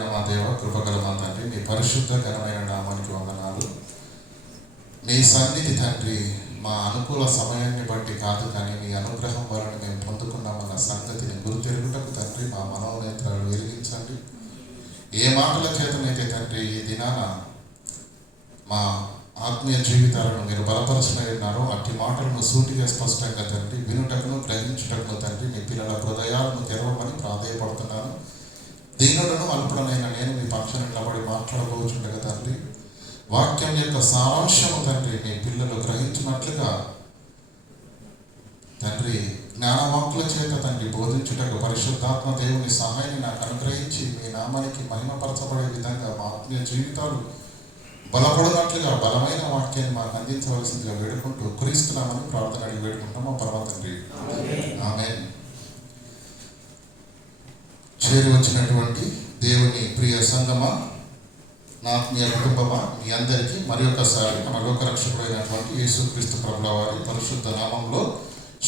మా దేవ కృపగల మా తండ్రి, మీ పరిశుద్ధకరమైన నామానికి వందనాలు. మీ సన్నిధి తండ్రి మా అనుకూల సమయాన్ని బట్టి కాదు, కానీ మీ అనుగ్రహం వలన మేము పొందుకున్నామన్న సంగతిని గుర్తెరుగుటకు తండ్రి మా మనోనేత్రాలు వెలిగించండి. ఏ మాటల చేతనైతే తండ్రి ఈ దినాన మా ఆత్మీయ జీవితాలను మీరు బలపరచమై ఉన్నారో అట్టి మాటలను సూటిగా స్పష్టంగా తండ్రి వినుటకును గ్రహించుటకును తండ్రి మీ పిల్లల హృదయాలను తెరవమని ప్రాధేయపడుతున్నాను. దీనులను అల్పుడనైన నేను మీ పక్షాన నిలబడి మాట్లాడబోచుండగా తండ్రి వాక్యం యొక్క సారాంశము తండ్రి మీ పిల్లలు గ్రహించినట్లుగా తండ్రి జ్ఞానవాక్కుల చేత తండ్రి బోధించుటకు పరిశుద్ధాత్మ దేవుని సహాయాన్ని నాకు అనుగ్రహించి మీ నామానికి మహిమపరచబడే విధంగా మా ఆత్మీయ జీవితాలు బలపడినట్లుగా బలమైన వాక్యాన్ని మాకు అందించవలసిందిగా వేడుకుంటూ క్రీస్తున్నామని ప్రార్థన అడిగి వేడుకుంటాం మా పరమ తండ్రి. ఆమేన్. చేరి వచ్చినటువంటి దేవుని ప్రియ సంగమా, నా ఆత్మీయ కుటుంబమా, మీ అందరికీ మరి ఒకసారి మన లోకరక్షకుడైనటువంటి యేసుక్రీస్తు ప్రభుల వారి పరిశుద్ధ నామంలో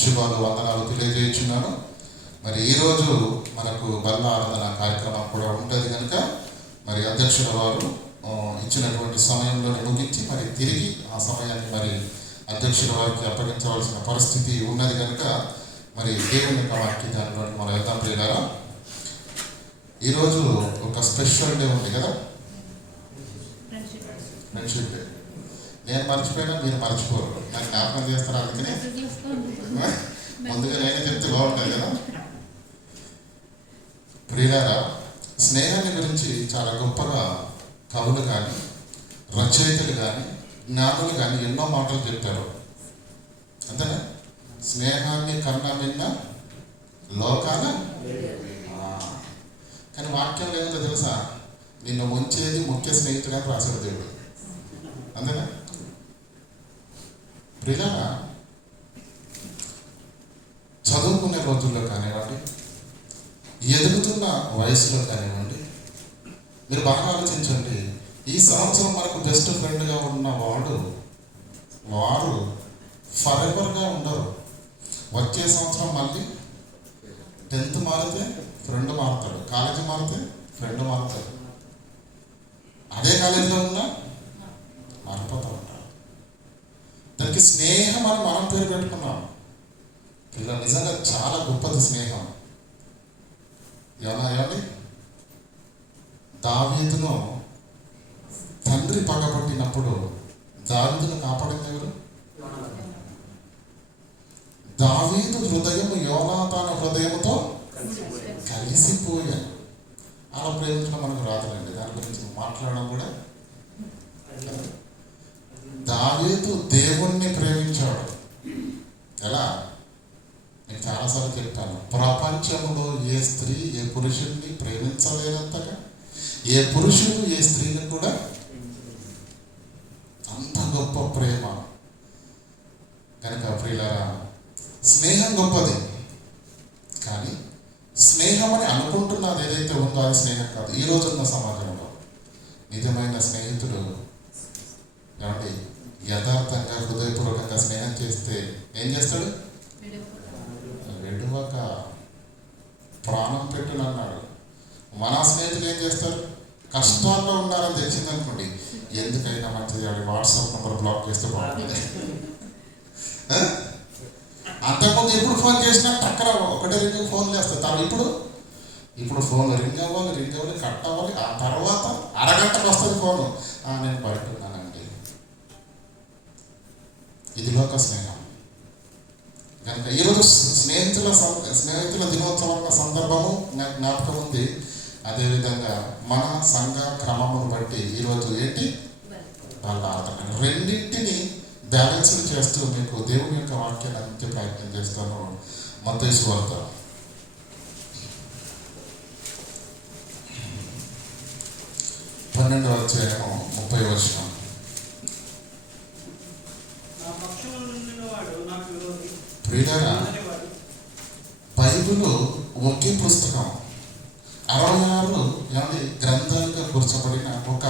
శుభాలు వందనాలు తెలియజేస్తున్నాను. మరి ఈరోజు మనకు బల్ల ఆరాధన కార్యక్రమం కూడా ఉంటుంది కనుక మరి అధ్యక్షుల వారు ఇచ్చినటువంటి సమయంలోనే ముగించి మరి తిరిగి ఆ సమయాన్ని మరి అధ్యక్షుల వారికి అప్పగించవలసిన పరిస్థితి ఉన్నది కనుక మరి దేవుని యొక్క వాక్యాన్ని మనం వెళ్దాం. ప్రియులారా, ఈరోజు ఒక స్పెషల్ డే ఉంది కదా, ఫ్రెండ్షిప్ డే. నేను మర్చిపోయినా మీరు మర్చిపోరు, నాకు జ్ఞాపకం చేస్తారు. అందుకనే ముందుగా నేనే చెప్తే బాగుంటుంది కదా. ప్రియులారా, స్నేహాన్ని గురించి చాలా గొప్పగా కవులు కానీ రచయితలు కానీ జ్ఞానులు కానీ ఎన్నో మాటలు చెప్పారు. అంతేనా? స్నేహాన్ని కన్నా మిన్న లోకాన. కానీ వాక్యం ఏముందో తెలుసా? నిన్ను ముంచేది ముఖ్య స్నేహితుడు అని రాశాడు దేవుడు. అంతేనా? ప్రియులారా, చదువుకునే రోజుల్లో కానివ్వండి, ఎదుగుతున్న వయసులో కానివ్వండి, మీరు బాగా ఆలోచించండి. ఈ సంవత్సరం మనకు బెస్ట్ ఫ్రెండ్గా ఉన్న వారు ఫర్ ఎవర్గా ఉండరు. వచ్చే సంవత్సరం మళ్ళీ 10th మారితే ఫ్రెండ్ మారుతాడు, కాలేజీ మారితే ఫ్రెండ్ మారుతాడు, అదే కాలేజీలో ఉన్నా మారిపోతూ ఉంటాడు. దానికి స్నేహం అని మనం పేరు పెట్టుకున్నాం. ఇలా నిజంగా చాలా గొప్పది స్నేహం. ఏమండి, దావీదును తండ్రి పగబట్టినప్పుడు దావీదును కాపాడింది ఎవరు? దావీదు హృదయము యోనాతాను హృదయముతో కలిసిపోయాను. అలా ప్రేమించడం మనకు రాదులండి, దాని గురించి మాట్లాడడం కూడా. దావీదు దేవుణ్ణి ప్రేమించాడు. ఎలా? నేను చాలాసార్లు చెప్పాను, ప్రపంచంలో ఏ స్త్రీ ఏ పురుషుడిని ప్రేమించలేనంతగా ఏ పురుషుడు ఏ స్త్రీని కూడా అంత గొప్ప ప్రేమ. కనుక ప్రియులారా, స్నేహం గొప్పది, కానీ స్నేహం అని అనుకుంటున్నది ఏదైతే ఉందో అది స్నేహం కాదు. ఈ రోజున్న సమాజంలో నిజమైన స్నేహితుడు ఏమండి యథార్థంగా హృదయపూర్వకంగా స్నేహం చేస్తే ఏం చేస్తాడు? వెడువక ప్రాణం పెట్టునన్నాడు. మన స్నేహితులు ఏం చేస్తారు? కష్టాల్లో ఉన్నారని తెలిసింది అనుకోండి, ఎందుకైనా మంచిది అని వాట్సాప్ నెంబర్ బ్లాక్ చేస్తే బాగుంటుంది. అంతకుముందు ఎప్పుడు ఫోన్ చేసినా టక్కర ఒకటే రింగ్ ఫోన్ చేస్తారు. తాను ఇప్పుడు ఫోన్ రింగ్ అవ్వాలి, కట్ అవ్వాలి. ఆ తర్వాత అరగంటకు వస్తుంది ఫోను. నేను పడుతున్నానండి. ఇది లోక స్నేహం. కనుక ఈరోజు స్నేహితుల దినోత్సవం సందర్భము నాకు జ్ఞాపకం ఉంది. అదేవిధంగా మన సంఘ క్రమమును బట్టి ఈరోజు ఏంటి? వాళ్ళ ఆరాధన. రెండింటిని బ్యాలెన్స్ చేస్తూ మీకు దేవుని యొక్క వాక్యాన్ని అందించే ప్రయత్నం చేస్తాను. మత్తయి సువార్త 12:30. ప్రియులారా, బైబిల్ ఒకే పుస్తకం 66 గ్రంథాలుగా కూర్చబడిన ఒక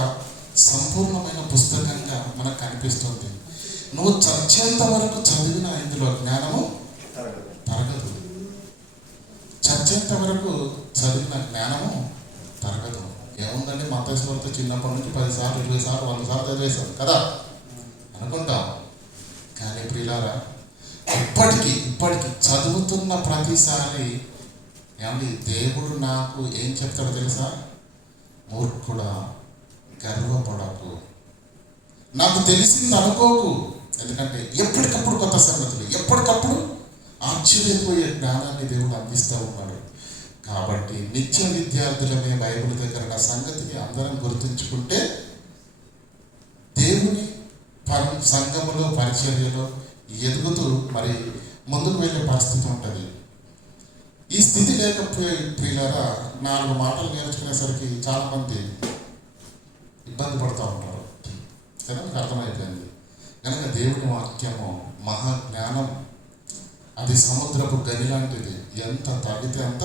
సంపూర్ణమైన పుస్తకంగా మనకు కనిపిస్తుంది. నువ్వు చచ్చేంత వరకు చదివిన ఇందులో జ్ఞానము తరగదు. చచ్చేంత వరకు చదివిన జ్ఞానము తరగదు. ఏముందండి మత్తయి సువార్త చిన్నప్పటి నుంచి 10 సార్లు 20 సార్లు 100 సార్లు చదివేశాం కదా అనుకుంటాం. కానీ ప్రియులారా, ఇప్పటికీ చదువుతున్న ప్రతిసారి ఏమండి దేవుడు నాకు ఏం చెప్తాడో తెలుసా? మూర్ఖుడా, గర్వపడకు, నాకు తెలిసింది అనుకోకు. ఎందుకంటే ఎప్పటికప్పుడు కొత్త సంగతులు, ఎప్పటికప్పుడు ఆశ్చర్యపోయే జ్ఞానాన్ని దేవుడు అందిస్తూ ఉన్నాడు. కాబట్టి నిత్య విద్యార్థులమే బైబిల్ దగ్గర ఉన్న సంగతిని అందరం గుర్తుంచుకుంటే దేవుని సంఘములో పరిచర్యలో ఎదుగుతూ మరి ముందుకు వెళ్ళే పరిస్థితి ఉంటుంది. ఈ స్థితి లేకపోయే ప్రియులారా, 4 మాటలు నేర్చుకునేసరికి చాలామంది ఇబ్బంది పడుతూ ఉంటారు కదా, మీకు అర్థమైపోయింది. కనుక దేవుని వాక్యము మహాజ్ఞానం, అది సముద్రపు గని లాంటిది, ఎంత తాగితే అంత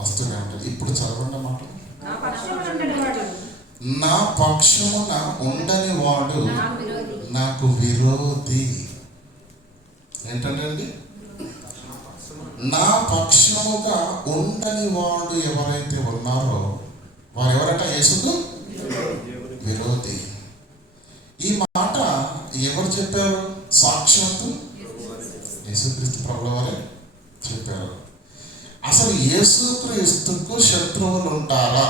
వస్తూనే ఉంటుంది. ఇప్పుడు చదవండి మాట, నా పక్షమున ఉండని వాడు నాకు విరోధి. ఏంటండి? నా పక్షముగా ఉండని వాడు ఎవరైతే ఉన్నారో వారు ఎవరట? యేసుకు విరోధి. ఈ మాట ఎవరు చెప్పారు? సాక్షాత్తు యేసుక్రీస్తు ప్రభుల వారే చెప్పారు. అసలు యేసుక్రీస్తుకు శత్రువులు ఉంటారా?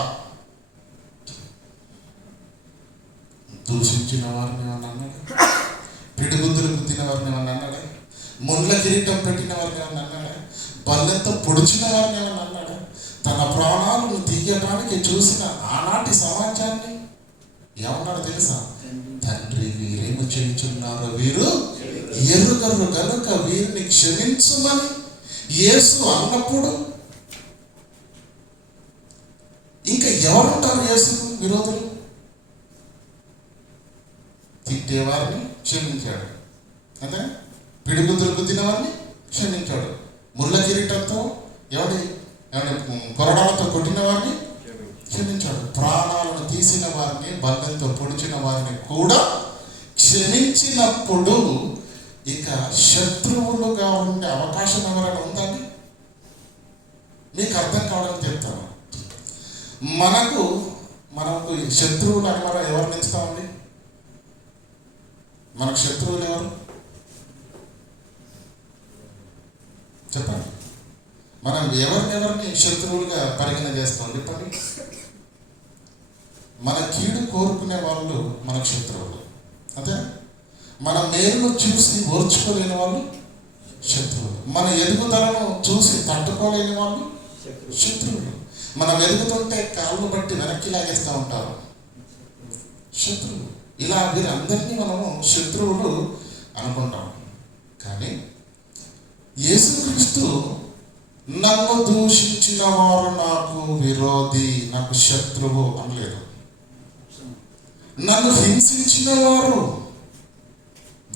దూషించిన వారిని ఏమన్నా అన్నాడు? పిడిగుద్దులు గుద్దిన వారిని ఏమన్నా అన్నాడా? ముళ్ళ కిరీటం పెట్టిన వారిని ఏమన్నా అన్నాడా? బల్లెంతో పొడిచిన వారిని ఏమన్నా అన్నాడా? తన ప్రాణాలను తీయడానికి చూసిన ఆనాటి సమాజాన్ని ఏమన్నాడు తెలుసా? తండ్రి, వీరేమి చేయుచున్నారో వీరు ఎరుగరు కనుక వీరిని క్షమించుమని యేసు అన్నప్పుడు ఇంకా ఎవరుంటారు యేసుకు విరోధులు? తిట్టేవారిని క్షమించాడు, అంటే పిడిగుద్దులు గుద్దిన వారిని క్షమించాడు, ముళ్ళ కిరీటంతో ఎవడి కొరడాలతో కొట్టిన వారిని క్షమించాడు, ప్రాణాలను తీసిన వారిని, బంధంతో పొడిచిన వారిని కూడా క్షమించినప్పుడు ఇక శత్రువులుగా ఉండే అవకాశం ఎవరైనా ఉందండి? మీకు అర్థం కావడానికి చెప్తాను. మనకు శత్రువులు అని మనం ఎవరు ఎంచుతామండి? మనకు శత్రువులు ఎవరు చెప్పండి? మనం ఎవరిని శత్రువులుగా పరిగణ చేస్తాం చెప్పండి? మన కీడు కోరుకునే వాళ్ళు మనకు శత్రువులు, అంతే. మన మేలును చూసి ఓర్చుకోలేని వాళ్ళు శత్రువులు, మన ఎదుగుదలను చూసి తట్టుకోలేని వాళ్ళు శత్రువులు, మనం ఎదుగుతుంటే కాళ్ళు బట్టి వెనక్కి లాగేస్తూ ఉంటారు శత్రువులు. ఇలా వీరందరినీ మనము శత్రువులు అనుకుంటాం. కానీ యేసుక్రీస్తు నన్ను దూషించిన వారు నాకు విరోధి, నాకు శత్రువు అనలేదు. నన్ను హింసించిన వారు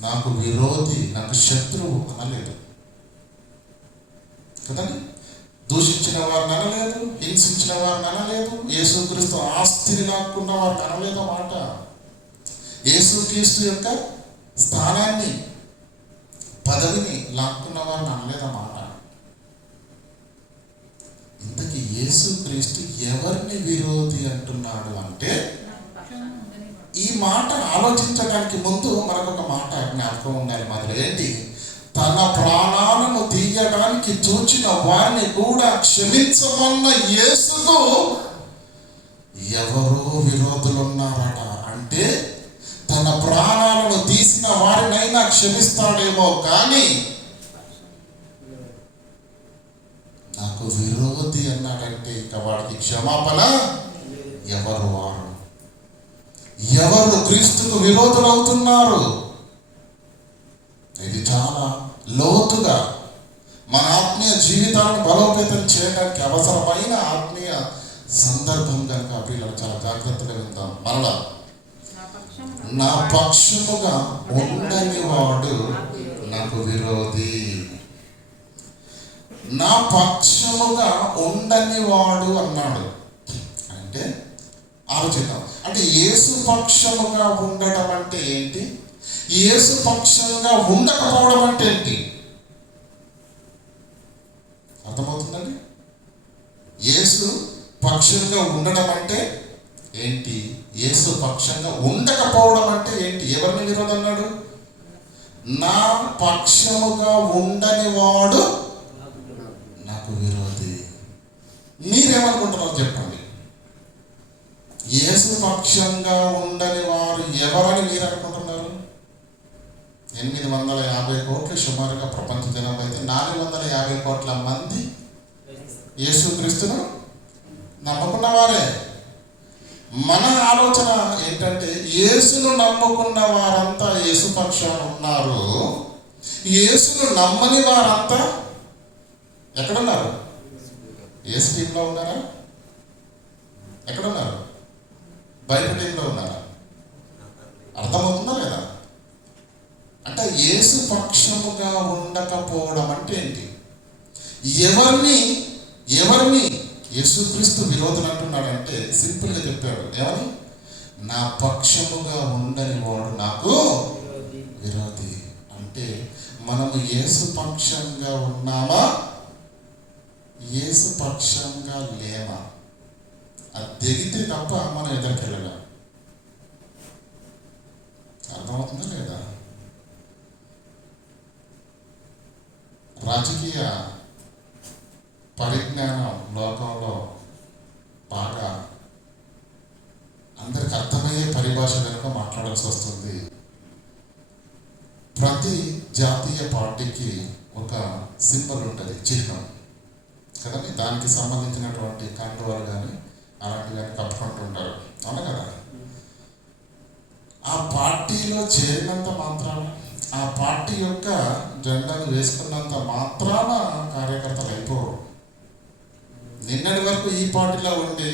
నాకు విరోధి, నాకు శత్రువు అనలేదు కదండి. దూషించిన వారిని అనలేదు, హింసించిన వారిని అనలేదు, యేసుక్రీస్తు ఆస్తిని లాక్కున్న వారిని అనలేదు మాట. యేసుక్రీస్తు యొక్క స్థానాన్ని, పదవిని లాక్కున్న వారిని అనలేదన్నమాట. ఇంతకీ యేసుక్రీస్తు ఎవరిని విరోధి అంటున్నాడు అంటే, ఈ మాట ఆలోచించడానికి ముందు మనకు ఒక మాట జ్ఞాపకం ఉండాలి. మరి ఏంటి? తన ప్రాణాలను తీయడానికి చూచిన వారిని కూడా క్షమించమన్న యేసుకు ఎవరో విరోధులు ఉన్నారట. అంటే తన ప్రాణాలను తీసిన వారినైనా క్షమిస్తాడేమో, కానీ నాకు విరోధి అన్నాడంటే ఇక వాడికి క్షమాపణ ఎవరు? వారు ఎవరు క్రీస్తుకు విరోధులు అవుతున్నారు? ఇది చాలా లోతుగా మన ఆత్మీయ జీవితాలను బలోపేతం చేయడానికి అవసరమైన ఆత్మీయ సందర్భం కనుక పిల్లలు చాలా జాగ్రత్తగా విందాం. మరలా, నా పక్షముగా ఉండని వాడు నాకు విరోధి. నా పక్షముగా ఉండని వాడు అన్నాడు అంటే ఆలోచిద్దాం. అంటే యేసు పక్షముగా ఉండటం అంటే ఏంటి? యేసు పక్షంగా ఉండకపోవడం అంటే ఏంటి? అర్థమవుతుందండి? యేసు పక్షంగా ఉండడం అంటే యేసు పక్షంగా ఉండకపోవడం అంటే ఏంటి? ఎవరిని విరోధం అన్నాడు? నా పక్షముగా ఉండని వాడు నాకు విరోధి. మీరేమనుకుంటున్నారు చెప్పండి? యేసు పక్షంగా ఉండని వారు ఎవరని మీరు అనుకుంటున్నారు? 850 కోట్లు సుమారుగా ప్రపంచ జనాభా అయితే 450 కోట్ల మంది యేసుక్రీస్తును నమ్ముకున్న వారే. మన ఆలోచన ఏంటంటే యేసును నమ్ముకున్న వారంతా యేసు పక్షాన ఉన్నారు, యేసును నమ్మని వారంతా ఎక్కడున్నారు? యేసు టీంలో ఉన్నారా? ఎక్కడున్నారు? బయట టీంలో ఉన్నారా? అర్థమవుతుందా లేదా? అంటే యేసు పక్షముగా ఉండకపోవడం అంటే ఏంటి? ఎవరిని యేసుక్రీస్తు విరోధులు అంటున్నాడంటే సింపుల్గా చెప్పాడు. ఏమని? నా పక్షముగా ఉండని వాడు నాకు విరోధి. అంటే మనము యేసు పక్షంగా ఉన్నామా, యేసు పక్షంగా లేమా? అది దిగితే తప్ప మనం ఎదురుకెళ్ళలేం. అర్థమవుతుందా లేదా? రాజకీయ పరిజ్ఞానం లోకంలో బాగా అందరికి అర్థమయ్యే పరిభాష కనుక మాట్లాడాల్సి వస్తుంది. ప్రతి జాతీయ పార్టీకి ఒక సింబల్ ఉంటుంది, చిహ్నం కదండి. దానికి సంబంధించినటువంటి కండువాలు కానీ అలాంటివి కానీ కప్పుకుంటుంటారు, అవునా కదా? ఆ పార్టీలో చేరినంత మాత్రాన, ఆ పార్టీ యొక్క జెండాను వేసుకున్నంత మాత్రాన కార్యకర్తలు అయిపోరు. నిన్నటి వరకు ఈ పార్టీలో ఉండి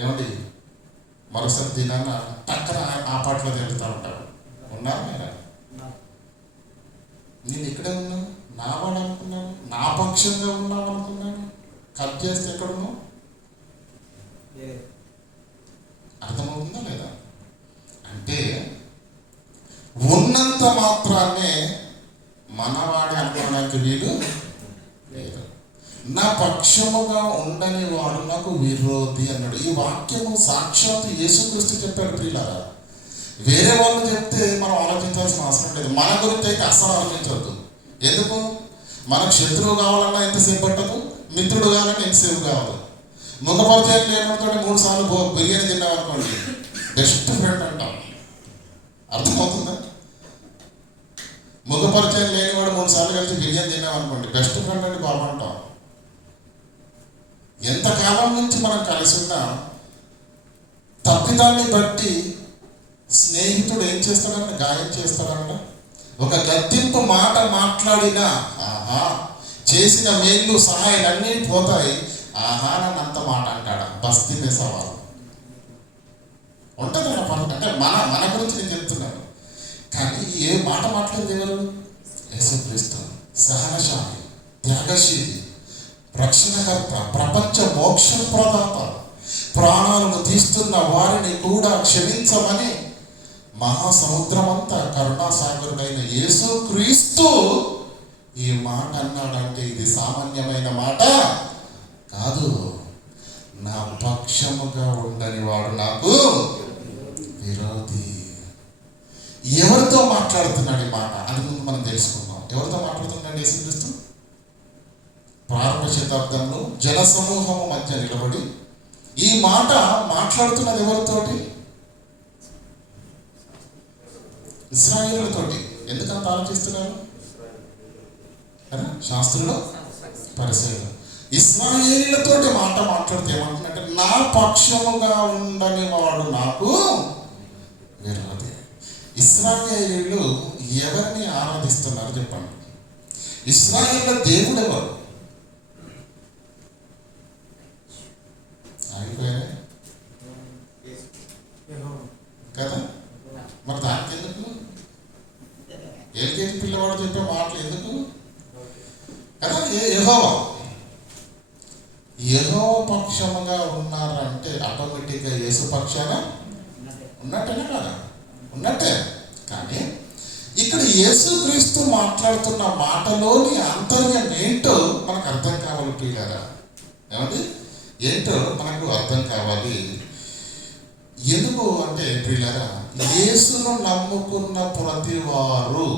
ఏమండి మరోసారి దినాన టక్కన ఆ పార్టీలో తిరుగుతూ ఉంటారు. ఉన్నారు మీరా? నేను ఇక్కడే ఉన్నాను, నా వాడు అనుకున్నాను, నా పక్షంగా ఉన్నావు అనుకున్నాను. కట్ చేస్తే ఎక్కడున్నావు? అర్థమవుతుందా లేదా? అంటే ఉన్నంత మాత్రాన్నే మనవాడే అనుకోవడానికి వీలు లేదు. నా పక్షముగా ఉండని వాడు నాకు విరోధి అన్నాడు. ఈ వాక్యము సాక్షాత్తు యేసుక్రీస్తు చెప్పాడు. ప్రియులారా, వేరే వాళ్ళు చెప్తే మనం ఆలోచించాల్సిన అవసరం లేదు. మన గురించి అయితే అస్సలు ఆలోచించవద్దు. ఎందుకు? మనకు శత్రువు కావాలన్నా ఎంతసేపు పట్టదు, మిత్రుడు కావాలన్నా ఎంతసేపు కావాలి. ముఖపరిచయం లేనితో 3 సార్లు బిర్యానీ తిన్నామనుకోండి, బెస్ట్ ఫ్రెండ్ అంటాం. అర్థమవుతుందా? ముఖపరిచయం లేనివాడు 3 సార్లు కలిసి బిర్యానీ తిన్నామనుకోండి, బెస్ట్ ఫ్రెండ్ అని బాబు అంటాం. ఎంతకాలం నుంచి మనం కలిసి ఉన్నా తప్పిదాన్ని బట్టి స్నేహితుడు ఏం చేస్తాడన్న గాయం చేస్తాడన్న. ఒక గద్దింపు మాట మాట్లాడినా చేసిన మేలు సహాయాలు అన్నీ పోతాయి. నన్ను అంత మాట అంటాడా, బస్తీ సవాలు ఉంటుంది. అంటే మన గురించి నేను చెప్తున్నాను. కానీ ఏ మాట మాట్లాడింది ఎవరు? యేసుక్రీస్తు. సహనశాలి, త్యాగశీలి, రక్షణకర్త, ప్రపంచ మోక్ష ప్రదాత, ప్రాణాలను తీస్తున్న వారిని కూడా క్షమించమని మహాసముద్రమంతా కరుణాసాగరుడైన యేసుక్రీస్తు ఈ మాట అన్నాడంటే ఇది సామాన్యమైన మాట కాదు. నా పక్షముగా ఉండని వాడు నాకు విరోధి. ఎవరితో మాట్లాడుతున్నాడు ఈ మాట? అది ముందు మనం తెలుసుకుందాం. ఎవరితో మాట్లాడుతున్నాడు యేసుక్రీస్తు? ప్రారంభ శతాబ్దంలో జనసమూహము మధ్య నిలబడి ఈ మాట మాట్లాడుతున్నది ఎవరితోటి? ఇశ్రాయేలులతోటి. ఎందుకంత ఆలోచిస్తున్నారు? శాస్త్రులు, పరిసయ్యులు, ఇశ్రాయేలులతోటి మాట మాట్లాడితే ఏమంటున్నట్టే, నా పక్షముగా ఉండని వాడు నాకు విరోధి. ఇశ్రాయేలీయులు ఎవరిని ఆరాధిస్తున్నారు చెప్పండి? ఇశ్రాయేలుల దేవుడు ఎవరు? ఆగిపోయారే కదా? మరి దానికి ఎందుకు? ఎల్కేజీ పిల్లవాడు చెప్పే మాటలు ఎందుకు కదా? యెహోవా పక్షముగా ఉన్నారంటే ఆటోమేటిక్గా యేసు పక్షాన ఉన్నట్టేనా కదా? ఉన్నట్టే. కానీ ఇక్కడ యేసుక్రీస్తు మాట్లాడుతున్న మాటలోని ఆంతర్యం ఏంటో మనకు అర్థం కావాలి ప్రియులారా. ఏమండి? ఏంటో మనకు అర్థం కావాలి. ఎందుకు అంటే ప్రియులారా, యేసును నమ్ముకున్న ప్రతి వారు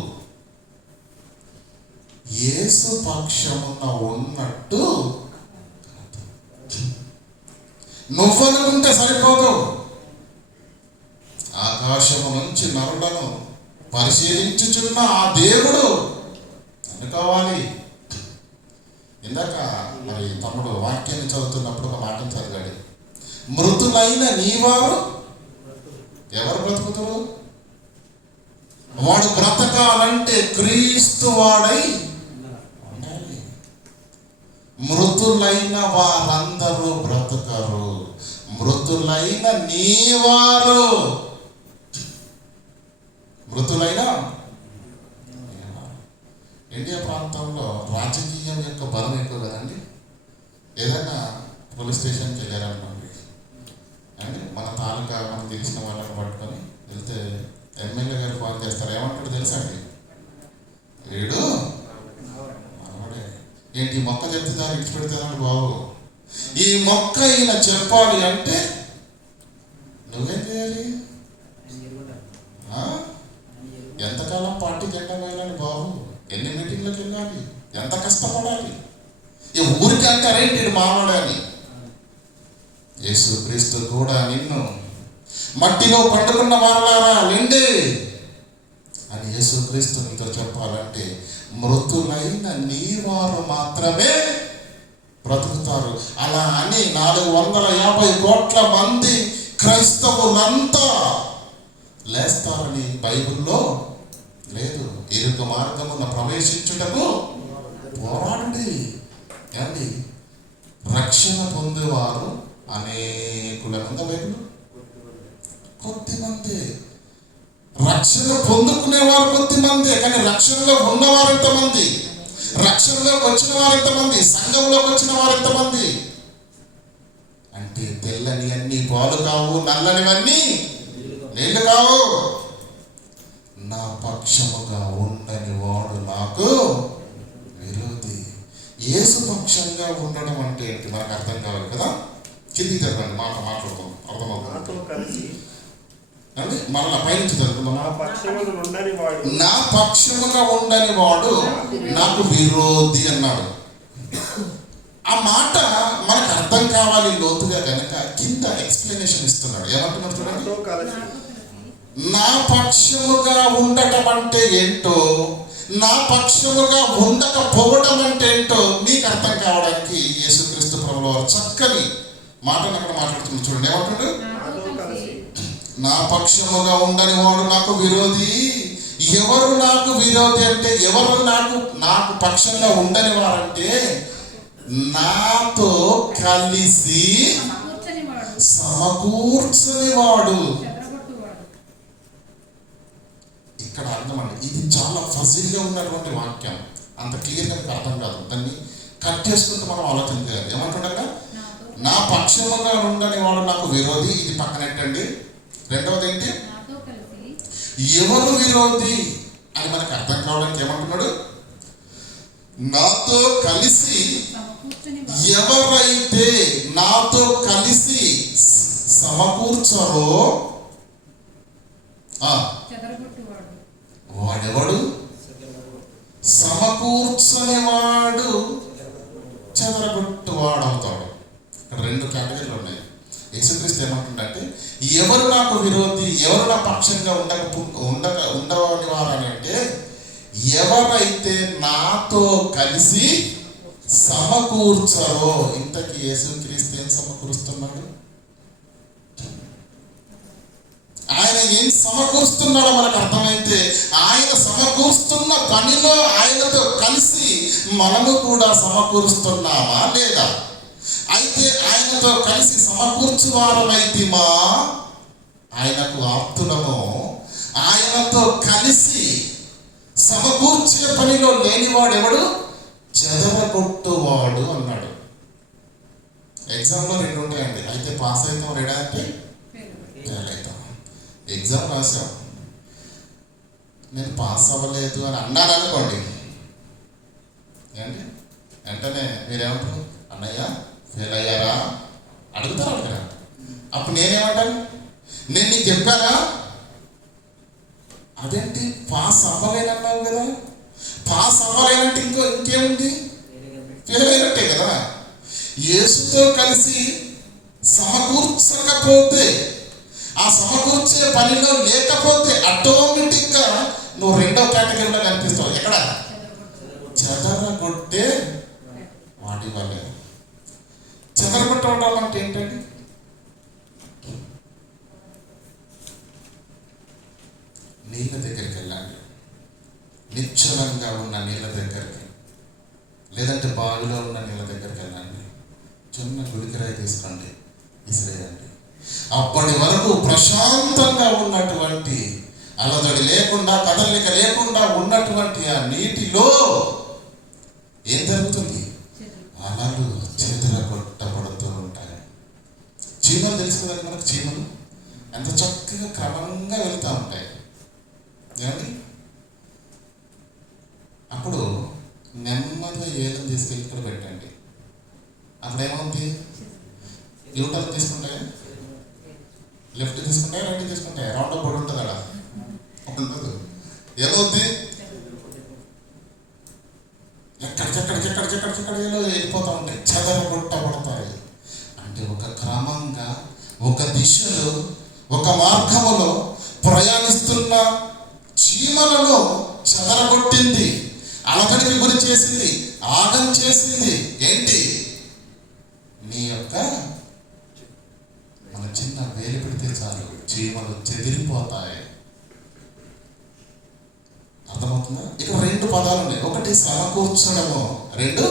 యేసు పక్షమున ఉన్నట్టు నువ్వనుకుంటే సరిపోదు. ఆకాశము నుంచి నరులను పరిశీలించుచున్న ఆ దేవుడు అనుకోవాలి. ఇందాక మరి తమ్ముడు వాక్యాన్ని చదువుతున్నప్పుడు ఒక మాటను చదివాడు, మృతులైన నీవారు ఎవరు బ్రతుకుతారు? వాడు బ్రతకాలంటే క్రీస్తు వాడై ఉండాలి. మృతులైన వారందరూ బ్రతకరు, మృతులైన నీవారు. మృతులైన ఇండియా ప్రాంతంలో రాజకీయం యొక్క బలం ఎక్కువ కదండి. ఏదైనా పోలీస్ స్టేషన్కి వెళ్ళారనుకోండి అండి, మన తాలూకా మనకు తెలిసిన వాళ్ళని పట్టుకొని వెళ్తే ఎమ్మెల్యే గారు ఫోన్ చేస్తారు. ఏమంటాడు తెలుసా అండి? వీడు మనవాడే. ఏంటి ఈ మొక్క చెప్తే దాన్ని ఇచ్చిపెడతానండి బాబు. ఈ మొక్క ఈయన చెప్పాలి అంటే నువ్వేం చేయాలి? ఎంతకాలం పార్టీ జెండా వేయాలని బాబు? ఎన్ని మీటింగ్లకు వెళ్ళాలి? ఎంత కష్టపడాలి? ఈ ఊరికి అంటారేంటి మానవాడని. యేసుక్రీస్తు కూడా నిన్ను మట్టిలో పట్టుకున్న వారలారా నిండి అని యేసుక్రీస్తు నీతో చెప్పాలంటే మృతులైన నీ వారు మాత్రమే బ్రతుకుతారు. అలా అని 450 కోట్ల మంది క్రైస్తవులంతా లేస్తారని బైబిల్లో లేదు. ఇరుకు మార్గమున ప్రవేశించుటకు పోరాడండి. ఏమండి, రక్షణ పొందేవారు అనేకులంత బైబిల్ కొద్దిమంది, రక్షణ పొందుకునేవారు కొద్దిమంది, కానీ రక్షణలో ఉన్నవారు ఎంతమంది? రక్షణలోకి వచ్చిన వారు ఎంతమంది? సంఘంలోకి వచ్చిన వారు ఎంతమంది? అంటే తెల్లని అన్ని పాలు కావు, నల్లనివన్నీ నీళ్ళు కావు. నా పక్షముగా ఉండని వాడు నాకు విరోధి. యేసు పక్షంగా ఉండడం అంటే ఏంటి మనకు అర్థం కావాలి కదా. కిందికి చదవండి, మాట్లాడుతాం అర్థమవుతుంది. మరలా పైనుంచి చదువుకుందాం. నా పక్షముగా ఉండని వాడు నాకు విరోధి అన్నాడు. ఆ మాట మనకు అర్థం కావాలి లోతుగా కనుక కింద ఎక్స్ప్లెనేషన్ ఇస్తున్నాడు. ఏమంటున్నాడు చూడండి. నా పక్షముగా ఉండటం అంటే ఏంటో, నా పక్షముగా ఉండకపోవడం అంటే ఏంటో మీకు అర్థం కావడానికి యేసుక్రీస్తు ప్రభువు వారు చక్కని మాటను అక్కడ మాట్లాడుతున్నాడు. చూడండి ఏమంటాడు? నా పక్షముగా ఉండని వాడు నాకు విరోధి. ఎవరు నాకు విరోధి అంటే, ఎవరు నాకు పక్షంగా ఉండని వారంటే, నాతో కలిసి సమకూర్చని వాడు. ఇక్కడ అర్థమండి, ఇది చాలా ఫజిల్గా ఉన్నటువంటి వాక్యం, అంత క్లియర్గా మీకు అర్థం కాదు. దాన్ని కట్ చేసుకుంటూ మనం ఆలోచన చేయాలి. ఏమంటుండగా నా పక్షముగా ఉండని వాడు నాకు విరోధి, ఇది పక్కనెట్టండి. రెండవది ఏంటి? ఎవరు విరోధి అని మనకు అర్థం కావడానికి ఏమంటున్నాడు? నాతో కలిసి, ఎవరైతే నాతో కలిసి సమకూర్చరో వాడెవడు? సమకూర్చని వాడు చెదరగొట్టువాడు అవుతాడు. ఇక్కడ 2 కేటగిరీలు ఉన్నాయి. యేసుక్రీస్తు ఏమంటుందంటే, ఎవరు నాకు విరోధి, ఎవరు నా పక్షంగా ఉండవని వారని అంటే, ఎవరైతే నాతో కలిసి సమకూర్చరో. ఇంతకీ యేసుక్రీస్తు ఏం సమకూరుస్తున్నాడు? ఆయన ఏం సమకూరుస్తున్నాడో మనకు అర్థమైతే, ఆయన సమకూరుస్తున్న పనిలో ఆయనతో కలిసి మనము కూడా సమకూరుస్తున్నామా లేదా? అయితే ఆయనతో కలిసి సమకూర్చువారమైతిమా, ఆయనకు ఆప్తులము, ఆయనతో కలిసి సమకూర్చే పనిలో లేనివాడు ఎవడు? చెదరగొట్టువాడు అన్నాడు. ఎగ్జామ్లో 2 ఉంటాయండి. అయితే పాస్ అవుతాం, రెడీ అంటే ఫెయిల్ అవుతాం. ఎగ్జామ్ రాసాం, నేను పాస్ అవ్వలేదు అని అన్నాను అనుకోండి, ఏంటి వెంటనే మీరేమంటారు? అన్నయ్య ఫెయిల్ అయ్యారా అడుగుతారు కదా. అప్పుడు నేనేమంటాను? నేను నీకు చెప్పానా? అదేంటి పాస్ అవ్వలేనన్నావు కదా? పాస్ అవ్వలేనంటే ఇంకేముంది? ఫెయిల్ అయినట్టే కదా. యేసుతో కలిసి సమకూర్చకపోతే, ఆ సమకూర్చే పనిలో లేకపోతే ఆటోమేటిక్గా నువ్వు రెండో కేటగిరీలో కనిపిస్తావు. ఎక్కడ? చెదరగొట్టే వాడి వల్లే. చెదరగొట్టడం అంటే ఏంటండి? నీళ్ళ దగ్గరికి వెళ్ళండి, నిశ్చలంగా ఉన్న నీళ్ళ దగ్గరికి, లేదంటే బావిలో ఉన్న నీళ్ళ దగ్గరికి వెళ్ళండి, చిన్న గుడికిరాయి తీసుకోండి, విసిరేయండి. అప్పటి వరకు ప్రశాంతంగా ఉన్నటువంటి, అలజడి లేకుండా, కదలిక లేకుండా ఉన్నటువంటి ఆ నీటిలో ఏం జరుగుతుంది? అలలు చెదరగొట్టబడుతూ ఉంటాయి. చీమలు తెలుసు కదండి మనకు. చీమలు ఎంత చక్కగా క్రమంగా వెళ్తూ ఉంటాయి ఏమండి. అప్పుడు నెమ్మదిగా ఏలం తీసుకెళ్ళి ఇక్కడ పెట్టండి. అక్కడ ఏమవుతుంది? యూటర్న్ తీసుకుంటాయా? లెఫ్ట్ తీసుకుంటాయా? రైట్ తీసుకుంటాయా? రౌండ్ అప్ ఉంటుంది అక్కడ ఉండదు. ఏమవుతుంది? ఎక్కడికెక్కడ వెళ్ళిపోతూ ఉంటాయి, చెదరగొట్టబడతాయి. అంటే ఒక క్రమంగా, ఒక దిశలో, ఒక మార్గములో ప్రయాణిస్తున్న చీమలను చెదరగొట్టింది, అలజడికి గురి చేసింది, ఆగం చేసింది. ఏంటి? నీ యొక్క మన చిన్న వేలు పెడితే చాలు చీమలు చెదిరిపోతాయి. అర్థమవుతుందా? ఇక్కడ రెండు పదాలు ఉన్నాయి. ఒకటి సమకూర్చడము, రెండు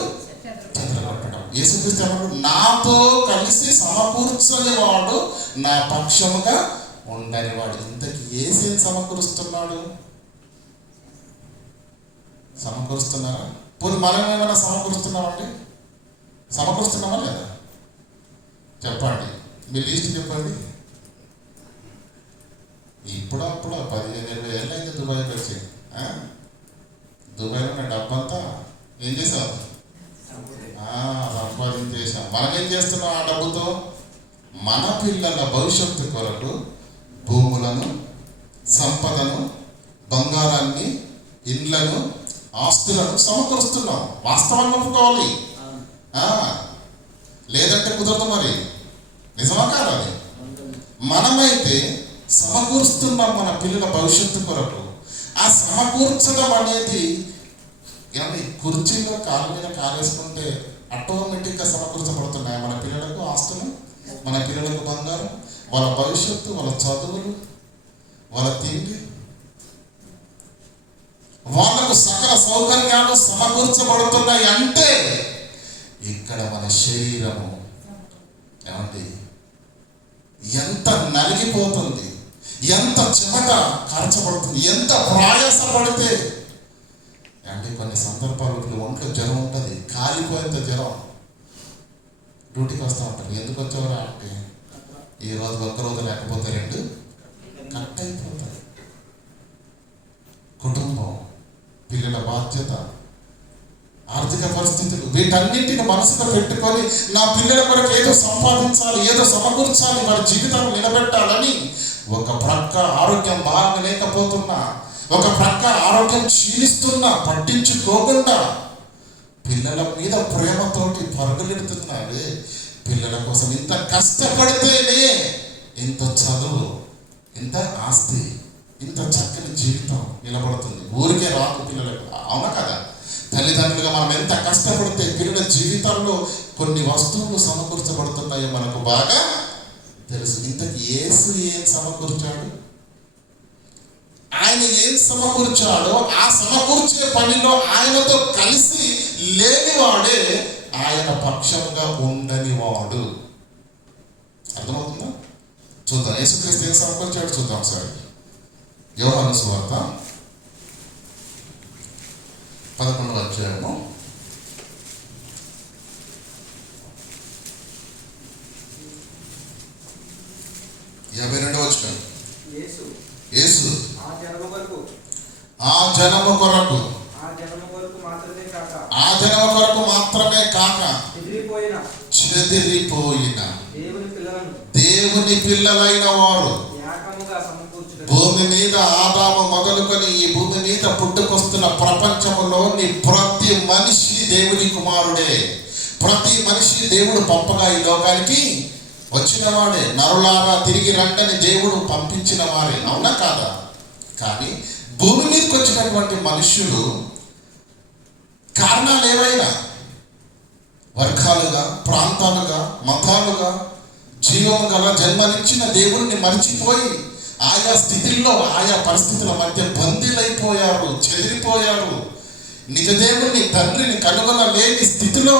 చెదరగొట్టడం. యేసుక్రీస్తు అన్నాడు, నాతో కలిసి సమకూర్చనివాడు నా పక్షముగా ఉండని వాడు. ఇంతకీ ఏసేం సమకూరుస్తున్నాడు? సమకూరుస్తున్నారా? పోనీ మనం ఏమైనా సమకూరుస్తున్నామండి? సమకూరుస్తున్నామా లేదా? చెప్పండి, మీ లిస్ట్ చెప్పండి. ఇప్పుడు 15-20 ఏళ్ళు అయితే దుబాయ్కి వచ్చి, దుబాయ్లో ఉన్న డబ్బంతా ఏం చేసావు? సంపాదించేసాం. మనం ఏం చేస్తున్నాం ఆ డబ్బుతో? మన పిల్లల భవిష్యత్తు కొరకు భూములను, సంపదను, బంగారాన్ని, ఇండ్లను, ఆస్తులను సమకూరుస్తున్నాం. వాస్తవాన్ని ఒప్పుకోవాలి, లేదంటే కుదరదు. మరి నిజమా కాదు? అది మనమైతే సమకూరుస్తున్నాం మన పిల్లల భవిష్యత్తు కొరకు. ఆ సమకూర్చడం అనేది ఏమంటే కుర్చీలో కాళ్ళ మీద కాలేసుకుంటే ఆటోమేటిక్గా సమకూర్చబడుతున్నాయి మన పిల్లలకు ఆస్తులు, మన పిల్లలకు బంగారం, వాళ్ళ భవిష్యత్తు, వాళ్ళ చదువులు, వాళ్ళ తిండి, వాళ్ళకు సకల సౌకర్యాలు సమకూర్చబడుతున్నాయి. అంటే ఇక్కడ మన శరీరము ఏమంటే ఎంత నలిగిపోతుంది, ఎంత చెమట కార్చబడుతుంది, ఎంత ప్రయాసపడితే. అంటే కొన్ని సందర్భాల్లో ఒంట్లో జ్వరం ఉంటుంది, కాలిపోయేంత జ్వరం. డ్యూటీకి వస్తూ ఉంటారు. ఎందుకు వచ్చేవారు అంటే ఈరోజు ఒక్కరోజు లేకపోతే 2 కట్ అయిపోతాయి. కుటుంబం, పిల్లల బాధ్యత, ఆర్థిక పరిస్థితులు, వీటన్నింటిని మనసులో పెట్టుకొని నా పిల్లల కొరకు ఏదో సంపాదించాలి, ఏదో సమకూర్చాలి, వారి జీవితం నిలబెట్టాలని ఒక ప్రక్క ఆరోగ్యం బాగా లేకపోతున్నా, ఒక ప్రక్క ఆరోగ్యం క్షీణిస్తున్నా పట్టించుకోకుండా పిల్లల మీద ప్రేమతోటి పరుగులెడుతున్నావే. పిల్లల కోసం ఇంత కష్టపడితేనే ఇంత చదువు, ఇంత ఆస్తి, ఇంత చక్కని జీవితం నిలబడుతుంది. ఊరికే రాదు పిల్లలకు. అవునా కదా? తల్లిదండ్రులుగా మనం ఎంత కష్టపడితే పిల్లల జీవితాల్లో కొన్ని వస్తువులు సమకూర్చబడుతున్నాయో మనకు బాగా తెలుసు. ఇంతకు యేసు ఏం సమకూర్చాడు? ఆయన ఏం సమకూర్చాడో ఆ సమకూర్చే పనిలో ఆయనతో కలిసి లేనివాడే ఆయన పక్షంగా ఉండని వాడు. అర్థమవుతుందా? చూద్దాం యేసుక్రీస్తు ఏం సమకూర్చాడు చూద్దాం ఒకసారి. యోహాను సువార్త 11వ అధ్యాయము 52వ వచనం. యేసు ఆ జనము కొరకు మాత్రమే కాక చెదిరిపోయిన దేవుని పిల్లలైన వారు భూమి మీద ఆదాము మొదలుకొని ఈ భూమి మీద పుట్టుకొస్తున్న ప్రపంచంలోని ప్రతి మనిషి దేవుని కుమారుడే. ప్రతి మనిషి దేవుడు పంపగా ఈ లోకానికి వచ్చిన వాడే. నరులారా తిరిగి రండని దేవుడు పంపించిన వారే, అవునా కాదా? కానీ భూమి మీదకి వచ్చినటువంటి మనుష్యులు కారణాలు ఏవైనా వర్గాలుగా, ప్రాంతాలుగా, మతాలుగా జీవం గల జన్మనిచ్చిన దేవుణ్ణి మరిచిపోయి ఆయా స్థితిల్లో ఆయా పరిస్థితుల మధ్య బందీలైపోయారు, చెదిరిపోయారు. నిజ దేవుణ్ణి తండ్రిని కనుగొనలేని స్థితిలో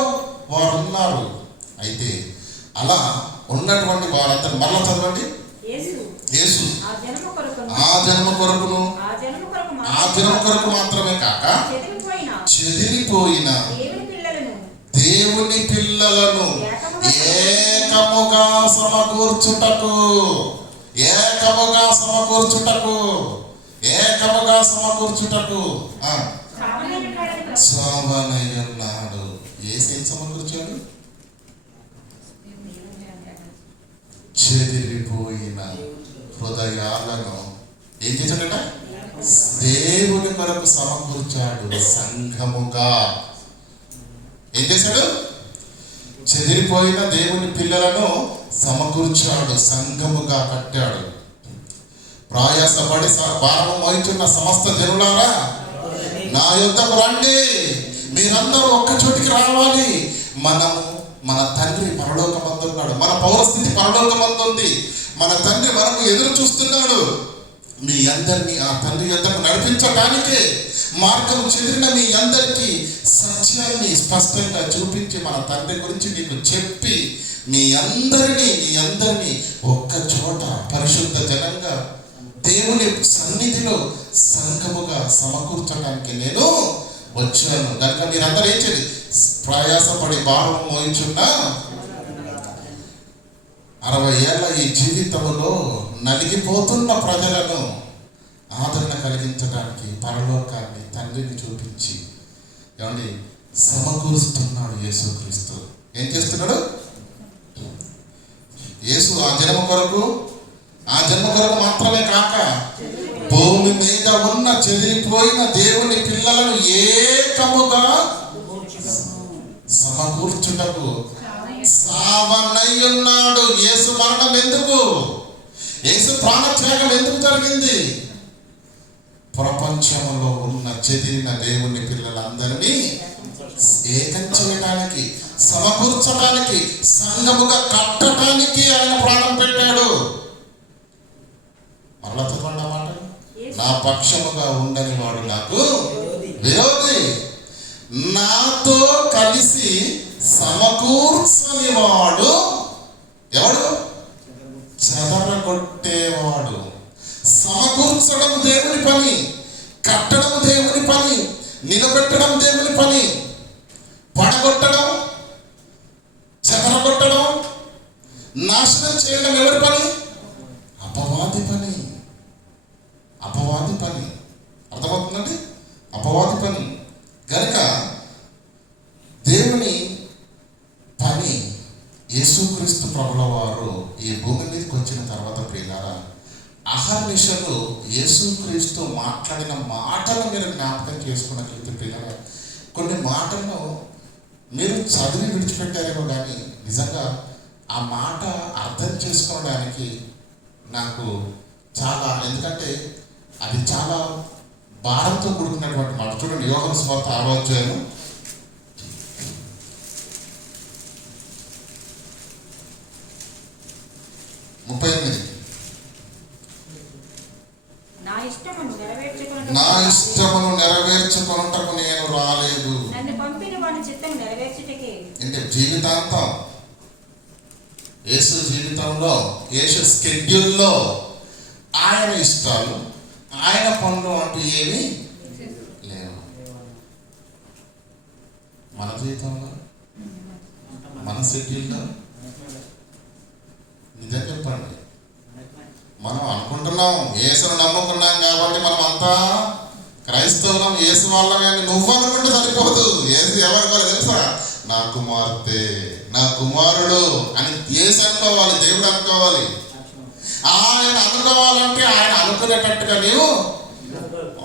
వారు ఉన్నారు. అయితే అలా ఉన్నటువంటి వారందరూ మరలా చదవండి. యేసు ఆ జన్మ కొరకును ఆ జన్మ కొరకు మాత్రమే కాక చెదిరిపోయిన దేవుని పిల్లలను ఏకముగా సమకూర్చుటకు సావనయ్యున్నాడు. ఏసేం సమకూర్చాడు? చెదిరిపోయిన హృదయాలను ఏం చేశాడట? దేవుని కొరకు సమకూర్చాడు. సంఘముగా ఏం చేశాడు? చెదిరిపోయిన దేవుని పిల్లలను సమకూర్చాడు, సంఘముగా కట్టాడు. ప్రయాసపడి భారము మోయుచున్న సమస్త జనులారా నా యుద్ధకు రండి, మీరందరూ ఒక్క చోటికి రావాలి. మన తండ్రి పరలోకమందు ఉన్నాడు, మన పౌరస్థితి పరలోకమందు ఉంది. మన తండ్రి మనకు ఎదురు చూస్తున్నాడు. మీ అందరినీ ఆ తండ్రి యొద్దకు నడిపించడానికే మార్గం చెదిరిన మీ అందరికీ సత్యాన్ని స్పష్టంగా చూపించి మన తండ్రి గురించి మీకు చెప్పి మీ అందరినీ ఒక్క చోట పరిశుద్ధ జనంగా దేవుని సన్నిధిలో సంఘముగా సమకూర్చడానికి నేను వచ్చాను. కనుక మీరందరూ ఏం చేయాలి? ప్రయాసపడి భారం మోయించున్న 60 ఏళ్ళ ఈ జీవితంలో నలిగిపోతున్న ప్రజలను ఆదరణ కలిగించడానికి పరలోకాన్ని తండ్రిని చూపించి ఏమండి సమకూరుస్తున్నాడు యేసుక్రీస్తు. ఏం చేస్తున్నాడు? యేసు ఆ జన్మ కొరకు మాత్రమే కాక భూమి మీద ఉన్న చెదిరిపోయిన దేవుని పిల్లలను ఏకముగా సమకూర్చుటకు సావనయ్యున్నాడు. యేసు మరణం ఎందుకు? యేసు ప్రాణత్యాగం ఎందుకు జరిగింది? ప్రపంచంలో ఉన్న చెదిరిన దేవుని పిల్లలందరినీ ఏకం చేయడానికి, సమకూర్చడానికి, సంఘముగా కట్టడానికి ఆయన ప్రాణం పెట్టాడు. మరలా చదవండి మాట. నా పక్షముగా ఉండని వాడు నాకు విరోధి, నాతో కలిసి సమకూర్చని వాడు ఎవడు? చెదరగొట్టేవాడు. సమకూర్చడం దేవుని పని, కట్టడం దేవుని పని, నిలబెట్టడం దేవుని పని. పడగొట్టడం, చెదరగొట్టడం, నాశనం చేయడం ఎవరి పని? అపవాది పని. అర్థమవుతుందండి? అపవాది పని. కనుక దేవుని పని యేసుక్రీస్తు ప్రభుల వారు ఈ భూమి మీదకి వచ్చిన తర్వాత ప్రియులారా అహర్నిశలు యేసుక్రీస్తు మాట్లాడిన మాటలు మీరు జ్ఞాపకం చేసుకున్నట్లయితే ప్రియులారా కొన్ని మాటలను మీరు చదివి విడిచిపెట్టారేమో కానీ నిజంగా ఆ మాట అర్థం చేసుకోవడానికి నాకు చాలా, ఎందుకంటే అది చాలా భారంతో కూడుకున్నటువంటి మాట. చూడండి, యోహాను సువార్త 6వ అధ్యాయం 38. నా ఇష్టమును నెరవేర్చుకొనుటకు నేను రాలేదు. నన్ను పంపిన వాని చిత్తము నెరవేర్చుటకే. అంటే జీవితాంతం యేసు జీవితంలో, యేసు స్కెడ్యూల్లో ఆయన ఇష్టాలు, ఆయన పనులు అంటూ ఏమీ లేవు. మన జీవితంలో, మన షెడ్యూల్లో నిజం చెప్పండి, మనం అనుకుంటున్నాం యేసును నమ్ముకున్నాం కాబట్టి మనం అంతా క్రైస్తవులం, యేసు వాళ్ళమే అని నువ్వు అనుకుంటే సరిపోదు. యేసు ఎవరు కావాలి తెలుసా? నా కుమార్తె, నా కుమారుడు అని యేసు అనుకోవాలి, దేవుడు అనుకోవాలి. ఆయన అనుకోవాలంటే ఆయన అనుకునేటట్టుగా నీవు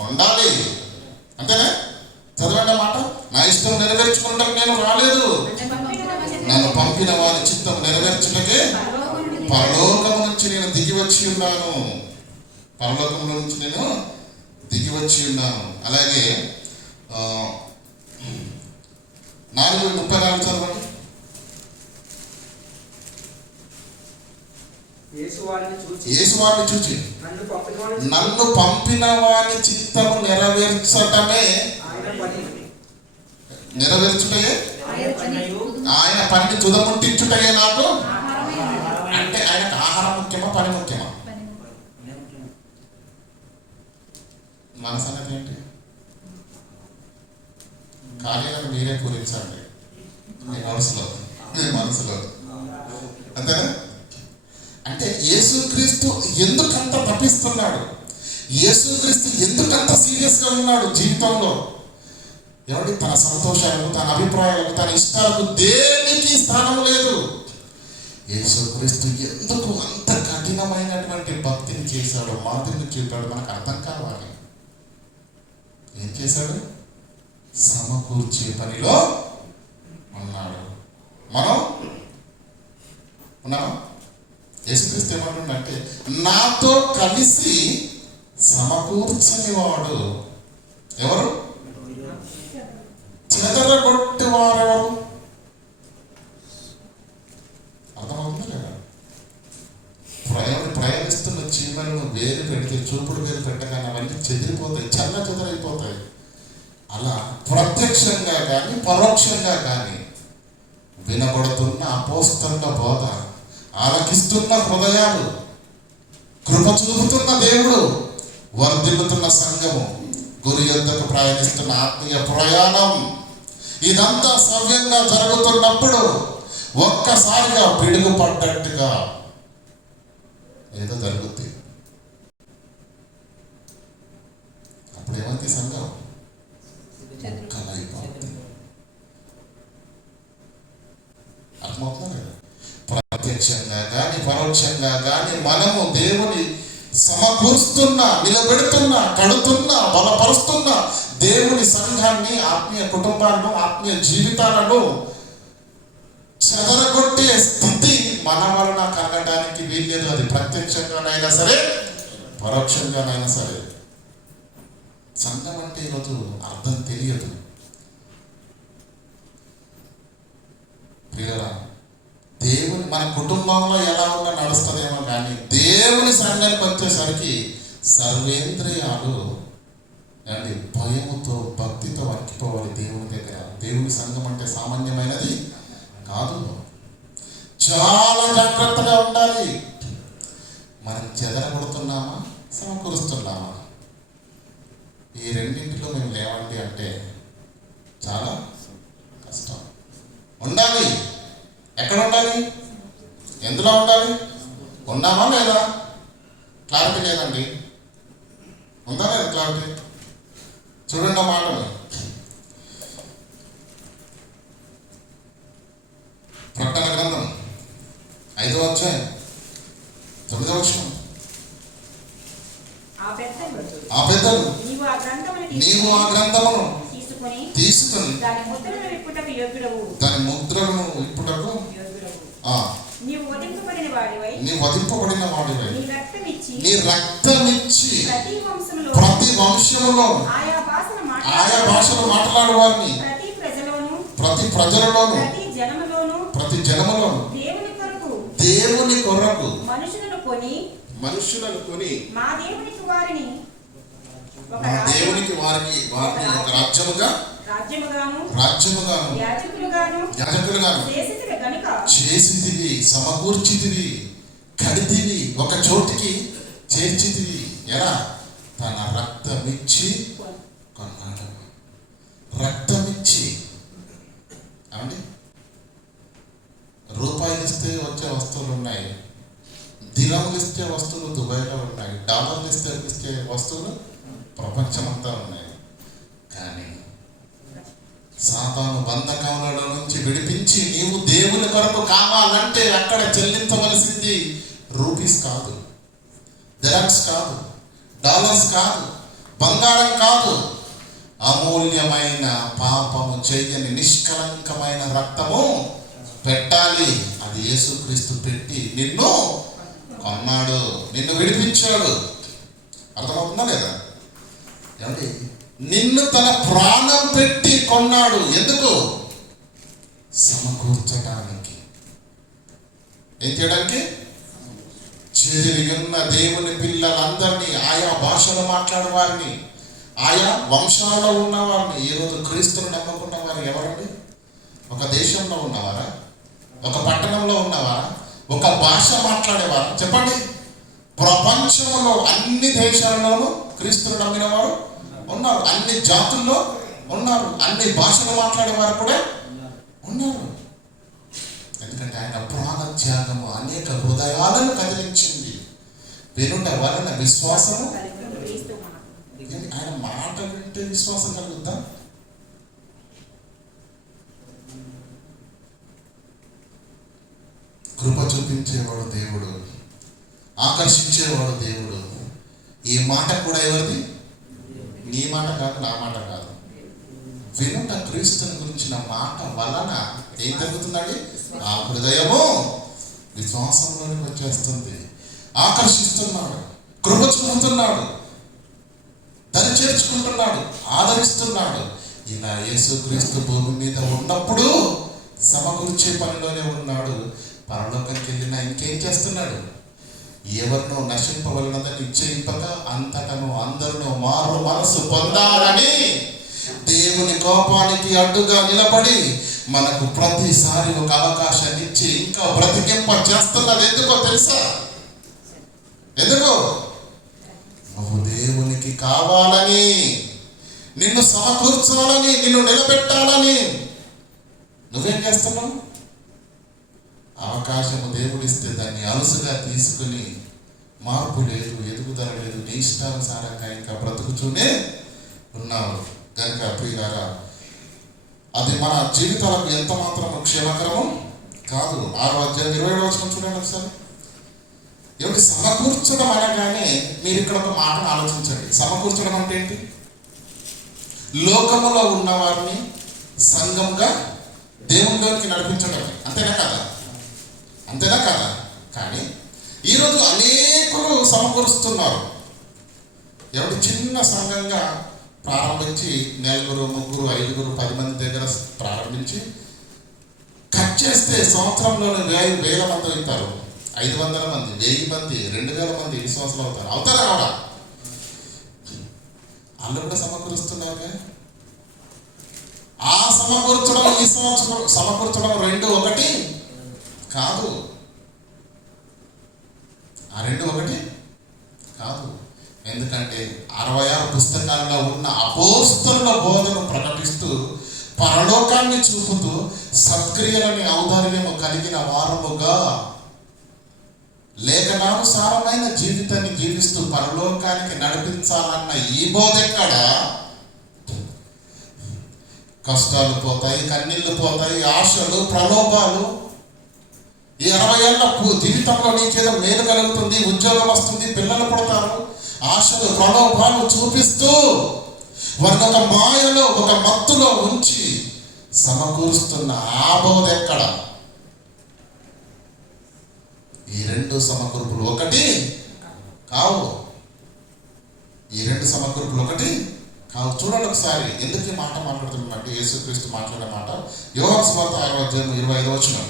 ఉండాలి. అంతేనా? చదవండి మాట. నా ఇష్టం నెరవేర్చుకుంటానికి నేను రాలేదు, నన్ను పంపిన వారి చిత్తం నెరవేర్చుటకే పరలోకము నుంచి నేను దిగి వచ్చి ఉన్నాను. పరలోకంలో నుంచి నేను దిగి వచ్చి ఉన్నాను. అలాగే 4:34 చదవండి. యేసు వారిని చూచి నన్ను పంపిన వాని చిత్తము నెరవేర్చుటే ఆయన పనిని తుదముట్టించుటయే నాకు. అంటే ఆయనకు ఆహారం ముఖ్యమా, పని ముఖ్యమా? మన సంగతి ఏంటి? కార్యాలను మీరే పూరించండి మీ మనసులో. అంతేనా? అంటే యేసుక్రీస్తు ఎందుకంత తప్పిస్తున్నాడు, యేసుక్రీస్తు ఎందుకంత సీరియస్గా ఉన్నాడు జీవితంలో? ఎవరి తన సంతోషాలకు, తన అభిప్రాయాలకు, తన ఇష్టాలకు దేనికి స్థానం లేదు. యేసుక్రీస్తు ఎందుకు అంత కఠినమైనటువంటి భక్తిని చేశాడు, మాదిరిని చూపాడు మనకు అర్థం కావాలి. ఏం చేశాడు? సమకూర్చే పనిలో ఉన్నాడు. మనం ఉన్నామా? యేసుక్రీస్తు ఏమంటుండంటే నాతో కలిసి సమకూర్చని వాడు ఎవరు? చెదరగొట్టి వారెవరు? అర్థమవుతుందా లేదా? ప్రయాణిస్తున్న చీమలను వేరు పెడితే, చూపుడు వేరు పెట్టగానే అవన్నీ చెదిరిపోతాయి, చెదరైపోతాయి. అలా ప్రత్యక్షంగా కానీ పరోక్షంగా కానీ వినబడుతున్న అపోస్తలుల బోధ, ఆలకిస్తున్న హృదయాలు, కృప చూపుతున్న దేవుడు, వర్ధిల్లుతున్న సంఘము, గురి యొద్దకు ప్రయాణిస్తున్న ఆత్మీయ ప్రయాణం, ఇదంతా సవ్యంగా జరుగుతున్నప్పుడు ఒక్కసారిగా పిడుగు పడ్డట్టుగా ఏదో జరుగుద్ది. అప్పుడు ఏమైంది? సంఘం కలైపోతుంది. అర్థమవుతుందా లేదా? ప్రత్యక్షంగా కానీ పరోక్షంగా కానీ మనము దేవుని సమకూరుస్తున్న, నిలబెడుతున్న, కడుతున్న, బలపరుస్తున్న దేవుని సంఘాన్ని, ఆత్మీయ కుటుంబాలను, ఆత్మీయ జీవితాలను చెదరగొట్టే స్థితి మన వలన కలగడానికి వీల్లేదు. అది ప్రత్యక్షంగానైనా సరే, పరోక్షంగానైనా సరే. సంఘం అంటే ఈరోజు అర్థం తెలియదు. ప్రియులారా, దేవుని మన కుటుంబంలో ఎలా ఉన్నా నడుస్తుందేమో కానీ దేవుని సంఘానికి వచ్చేసరికి సర్వేంద్రియాలు అండి భయముతో, భక్తితో వణికిపోవాలి దేవుని దగ్గర. దేవుని సంఘం అంటే సామాన్యమైనది కాదు. చాలా జాగ్రత్తగా ఉండాలి. మనం చెదరగొడుతున్నామా, సమకూరుస్తున్నామా? ఈ రెండింటిలో మేము లేవండి అంటే చాలా కష్టం. ఉండాలి. ఎక్కడ ఉండాలి? ఎందులో ఉండాలి? ఉన్నామా లేదా? క్లారిటీ లేదండి. ఉందా లేదా క్లారిటీ? చూడండి ఆ మాటలు. ప్రకటన గ్రంథం 5వ అధ్యాయం 9వ వచనం. ఆ పెద్దలు నీవు ఆ గ్రంథమును తీసుకొని దాని ముద్రలను విప్పుటకు నీవు వధింపబడిన వాడివై నీ రక్తమిచ్చి ప్రతి వంశములో ఆయా భాషలు మాట్లాడే వారిని, ప్రతి ప్రజలలోను, ప్రతి జనములోను దేవుని కొరకు మనుషులను కొని మా దేవునికి వారిని ఒక రాజ్యముగాను యాజకులుగాను చేసితివి, సమకూర్చితివి, కడితివి, ఒక చోటికి చేర్చితివి. ఎలా? తన రక్తమిచ్చి కొన్నాడు. రక్తమిచ్చి అండి. రూపాయలు ఇస్తే వచ్చే వస్తువులు ఉన్నాయి, దినములు ఇస్తే వస్తువులు దుబాయ్లో ఉన్నాయి, డాలర్లు ఇస్తే వస్తువులు ప్రపంచమంతా ఉన్నాయి. కానీ సాతాను బంధకముల నుంచి విడిపించి నీవు దేవుని కొరకు కావాలంటే అక్కడ చెల్లించవలసింది రూపీస్ కాదు. There డైమండ్స్ కాదు, డాలర్స్ కాదు, బంగారం కాదు, అమూల్యమైన పాపము చేయని నిష్కలంకమైన రక్తము పెట్టాలి. అది యేసుక్రీస్తు పెట్టి నిన్ను కొన్నాడు, నిన్ను విడిపించాడు. అర్థమవుతుందా లేదా? ఏమండి, నిన్ను తన ప్రాణం పెట్టి కొన్నాడు. ఎందుకు? సమకూర్చడానికి. ఏం చేయడానికి? చెదిరి ఉన్న దేవుని పిల్లలందరినీ, ఆయా భాషలు మాట్లాడే వారిని, ఆయా వంశాలలో ఉన్నవారిని. ఈరోజు క్రీస్తుని నమ్ముకున్న వారు ఎవరండి? ఒక దేశంలో ఉన్నవారా? ఒక పట్టణంలో ఉన్నవారా? ఒక భాష మాట్లాడేవారా? చెప్పండి. ప్రపంచంలో అన్ని దేశాలలోనూ క్రీస్తుని నమ్మిన వారు ఉన్నారు, అన్ని జాతుల్లో ఉన్నారు, అన్ని భాషలు మాట్లాడేవారు కూడా ఉన్నారు. ఎందుకంటే ఆయన ప్రాణ త్యాగము అనేక హృదయాలను కదిలించింది. వెనుట వలన విశ్వాసము. ఆయన మాట వింటే విశ్వాసం కలుగుద్దా? కృప చూపించేవాడు దేవుడు, ఆకర్షించేవాడు దేవుడు. ఈ మాట కూడా ఎవరిది? నీ మాట కాదు, నా మాట కాదు. వినుట క్రీస్తుని గురించిన మాట వలన ఏం జరుగుతుందండి? ఆ హృదయము విశ్వాసంలోకి వచ్చేస్తుంది. ఆకర్షిస్తున్నాడు, కృప చూపుతున్నాడు, దరి చేర్చుకుంటున్నాడు, ఆదరిస్తున్నాడు. ఇలా యేసుక్రీస్తు భూమి మీద ఉన్నప్పుడు సమకూర్చే పనిలోనే ఉన్నాడు. పరలోకానికి వెళ్ళినా ఇంకేం చేస్తున్నాడు? ఎవరినో నశింపవలనదని నిశ్చయింపక అంతటను అందరినో మారు మనసు పొందాలని దేవుని కోపానికి అడ్డుగా నిలబడి మనకు ప్రతిసారి ఒక అవకాశాన్ని ఇచ్చి ఇంకా బ్రతికింప చేస్తున్నది. ఎందుకో తెలుసా? ఎందుకు? నువ్వు దేవునికి కావాలని, నిన్ను సమకూర్చాలని, నిన్ను నిలబెట్టాలని. నువ్వేం చేస్తున్నావు? అవకాశము దేవుడిస్తే దాన్ని అలసుగా తీసుకుని మార్పు లేదు, ఎదుగుదల లేదు, నీ ఇష్టానుసారంగా ఇంకా బ్రతుకుతూనే ఉన్నావు. కనుక ప్రియులారా, అది మన జీవితాలకు ఎంత మాత్రం క్షేమకరము కాదు. 6వ అధ్యాయం 27వ వచనం చూడండి ఒకసారి. ఏమిటి సమకూర్చడం అనగానే మీరు ఇక్కడ ఒక మాటను ఆలోచించండి. సమకూర్చడం అంటే ఏంటి? లోకములో ఉన్న వారిని సంఘంగా దేవునిలోకి నడిపించడమే. అంతేనా కదా? అంతేనా కదా? కానీ ఈరోజు అనేకులు సమకూరుస్తున్నారు. ఎవరి చిన్న సంఘంగా ప్రారంభించి 4, 3, 5, 10 మంది దగ్గర ప్రారంభించి కట్ చేస్తే సంవత్సరంలోనే 1000 మంది అవుతారు, 500 మంది, 1000 మంది, 2000 మంది విశ్వాసాలు అవుతారు. అవుతారా? కూడా వాళ్ళు కూడా సమకూరుస్తున్నారు. ఆ సమకూర్చడం, ఈ సంవత్సరం సమకూర్చడం 2 ఒకటి కాదు. ఆ 2 ఒకటి కాదు. ఎందుకంటే 66 పుస్తకాల్లో ఉన్న అపోస్తలుల బోధను ప్రకటిస్తూ, పరలోకాన్ని చూపుతూ, సత్క్రియలని ఔదార్యము కలిగిన వారముగా లేఖనానుసారమైన జీవితాన్ని జీవిస్తూ పరలోకానికి నడిపించాలన్న ఈ బోధ ఎక్కడ? కష్టాలు పోతాయి, కన్నీళ్లు పోతాయి, ఆశలు, ప్రలోభాలు. ఈ 60 ఏళ్ళ జీవితంలో నీకేదో మేలు కలుగుతుంది, ఉద్యోగం వస్తుంది, పిల్లలు పుడతారు, ఆశలు, ప్రలోభాలు చూపిస్తూ వారిని ఒక మాయలో, ఒక మత్తులో ఉంచి సమకూరుస్తున్న ఆ బోధ ఎక్కడ? ఈ 2 సమకూర్పులు ఒకటి కావు. ఈ 2 సమకూర్పులు ఒకటి కావు. చూడండి ఒకసారి ఎందుకు ఈ మాట మాట్లాడుతున్నట్టు. యేసుక్రీస్తు మాట్లాడే మాట యోహాను సువార్త 6వ అధ్యాయం 25వ వచనం.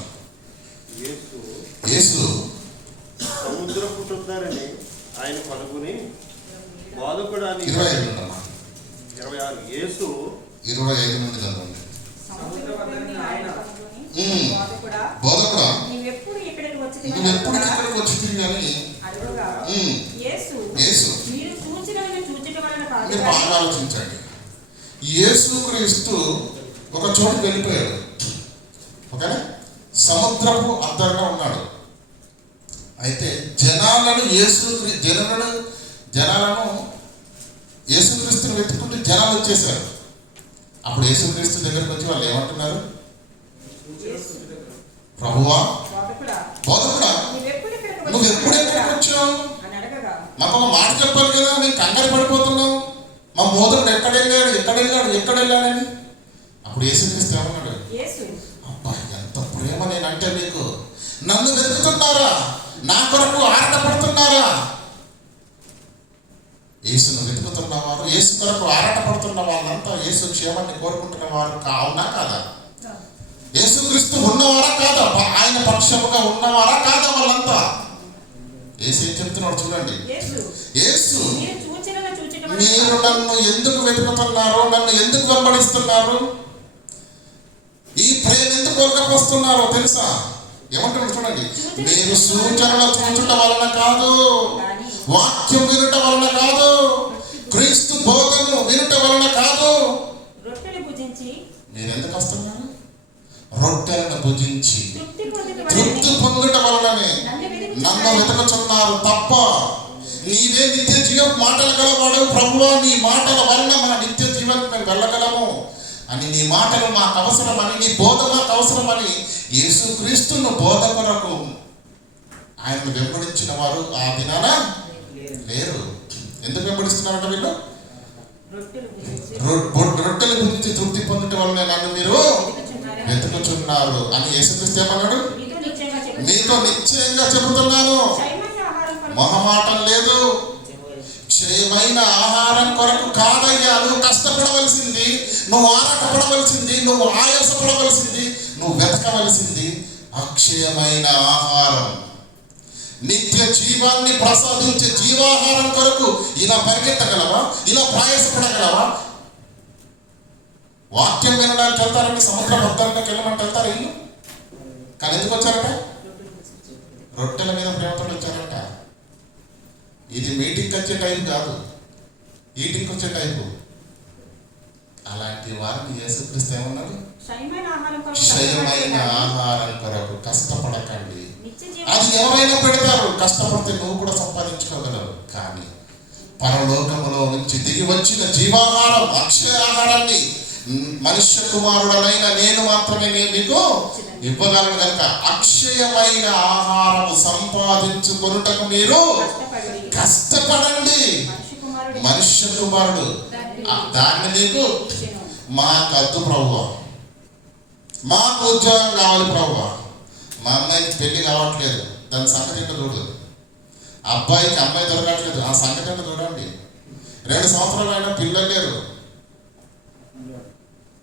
యేసు సముద్రపు చుట్టారని ఆయన పలుకుని బోధకుడాని 26 యేసు 25 నుండి చదవండి. బోధకుడా నువ్వెప్పుడు ఇక్కడికి వచ్చి తిరిగి మీరు బాగా ఆలోచించండి. యేసుక్రీస్తు ఒక చోటు వెళ్ళిపోయాడు. ఓకేనా? సముద్రపు అద్దరుగా ఉన్నాడు. అయితే జనాలను యేసుక్రీస్తుని వెతుక్కుంటూ జనాలు వచ్చేసారు. అప్పుడు యేసుక్రీస్తు దగ్గరికి వచ్చి వాళ్ళు ఏమంటున్నారు? ప్రభువా, బోధకుడా, నువ్వు ఎప్పుడు ఎక్కడికి వచ్చావు మాకు ఒక మాట చెప్పాలి కదా, మేము కంగారు పడిపోతున్నాం. మా మోదకుడు ఎక్కడ వెళ్ళాడని. అప్పుడు యేసుక్రీస్తు ఏమన్నాడు? యేసు అబ్బా ఎంత ప్రేమ నేనంటే మీకు. నన్ను వెతుకుతున్నారా? నా కొరకు ఆరాటపడుతున్నారా? యేసును వెతుకుతున్నవారు, యేసు కొరకు ఆరాటపడుతున్న వాళ్ళంతా యేసు క్షేమాన్ని కోరుకుంటున్న వారు అవునా కాదా? యేసుక్రీస్తు ఉన్నవారా కాదా? ఆయన పక్షముగా ఉన్నవారా కాదా వాళ్ళంతా? యేసు ఏం చెప్తున్నాడు చూడండి. యేసు మీరు నన్ను ఎందుకు వెతుకుతున్నారు? నన్ను ఎందుకు వెంబడిస్తున్నారు? ఈ ప్రేమ ఎందుకు కొలకపోస్తున్నారో తెలుసా? ఏమంటున్నాడు చూడండి. మీరు సూచనలు చూచుట వలన కాదు, వాక్యం వినుట వలన కాదు, క్రీస్తు బోధను వినుట వలన కాదు. మీరు ఎందుకు వస్తున్నారు? రొట్టెలను భుజించి తృప్తి పొందుట వలననే నన్ను వెతుకుచున్నారు తప్ప నీవే నిత్య జీవం మాటలు గలవాడు ప్రభువా, నీ మాటల వలన మా నిత్య జీవానికి మేము వెళ్ళగలము అని, నీ మాటలు మాకు అవసరమని, నీ బోధ మాకు అవసరమని యేసుక్రీస్తును బోధ కొరకు ఆయనను వెంబడించిన వారు ఆ దినాన లేరు. ఎందుకు వెంబడిస్తున్నారంట వీళ్ళు? రొట్టెల గురించి తృప్తి పొందటం వలన నన్ను మీరు వెతుకుచున్నారు అని యేసుక్రీస్తు ఏమన్నాడు? మీతో నిశ్చయంగా చెబుతున్నాను, మొహమాటం లేదు. క్షయమైన ఆహారం కొరకు కాదయ్యా నువ్వు కష్టపడవలసింది, నువ్వు ఆరాటపడవలసింది, నువ్వు ఆయాసపడవలసింది, నువ్వు వెతకవలసింది అక్షయమైన ఆహారం, నిత్య జీవాన్ని ప్రసాదించే జీవాహారం కొరకు. ఇలా పరిగెత్తగలవా? ఇలా ప్రయాసపడగలవా? వాక్యం వినడానికి వెళ్తారండి, సముద్ర భద్రంలోకి వెళ్ళమంటే వెళ్తారు ఇల్లు. కానీ ఎందుకు వచ్చారట? రొట్టెల మీద ప్రేమతో వచ్చారట. ఇది మీటింగ్కి వచ్చే టైం కాదు, ఈటింగ్కి వచ్చే టైపు. అలాంటి వారిని యేసుక్రీస్తు ఏమన్నాడు? క్షయమైన ఆహారం కొరకు కష్టపడకండి. అది ఎవరైనా పెడతారు, కష్టపడితే నువ్వు కూడా సంపాదించుకోగలవు. కానీ పరలోకములో నుంచి దిగి వచ్చిన జీవాహారం, అక్షయ ఆహారాన్ని మనుష్య కుమారుడనైన నేను మాత్రమే మీకు ఇవ్వగలను కనుక అక్షయమైన ఆహారము సంపాదించుకొనుటకు మీరు కష్టపడండి. మనుష్య కుమారుడు దాన్ని మీకు మాకు వద్దు ప్రభువా, మాకు ఉద్యోగం కావాలి ప్రభువా, మా అమ్మాయికి పెళ్లి కావట్లేదు, దాని సంగతి ఏంటో చూడు, అబ్బాయికి అమ్మాయి దొరకట్లేదు, ఆ సంగతి ఏంటో చూడండి, 2 సంవత్సరాలు అయినా పిల్లలు లేరు.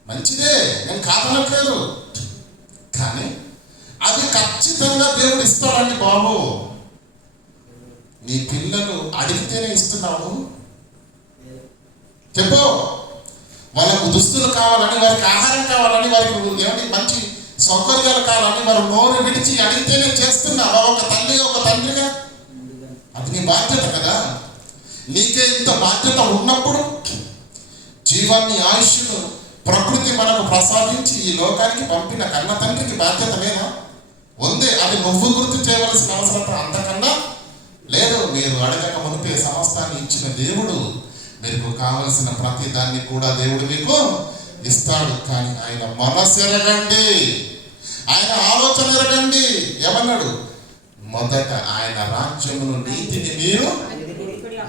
మంచిదే, నేను కాదనట్లేదు, కానీ అది ఖచ్చితంగా దేవుడు ఇస్తాడండి బాబు. నీ పిల్లలు అడిగితేనే ఇస్తున్నావు చెప్పు. వాళ్ళకు దుస్తులు కావాలని, వారికి ఆహారం కావాలని, వారికి ఏమంటే మంచి సౌకర్యాలు కావాలని వారు నోరు విడిచి అడిగితేనే చేస్తున్నావా ఒక తల్లిగా, ఒక తండ్రిగా? అది నీ బాధ్యత కదా. నీకే ఇంత బాధ్యత ఉన్నప్పుడు జీవాన్ని, ఆయుష్ను ప్రకృతి మనకు ప్రసాదించి ఈ లోకానికి పంపిన కన్న తండ్రికి బాధ్యత లేదా? ఉంది. అది నువ్వు గుర్తు చేయవలసిన అవసరం అంతకన్నా లేదు. మీరు అడగక మునిపే సమస్తాన్ని ఇచ్చిన దేవుడు మీకు కావలసిన ప్రతి దాన్ని కూడా దేవుడు మీకు ఇస్తాడు. కానీ ఆయన మనసు ఎరగండి, ఆయన ఆలోచన ఎరగండి. ఏమన్నాడు? మొదట ఆయన రాజ్యమును, నీతిని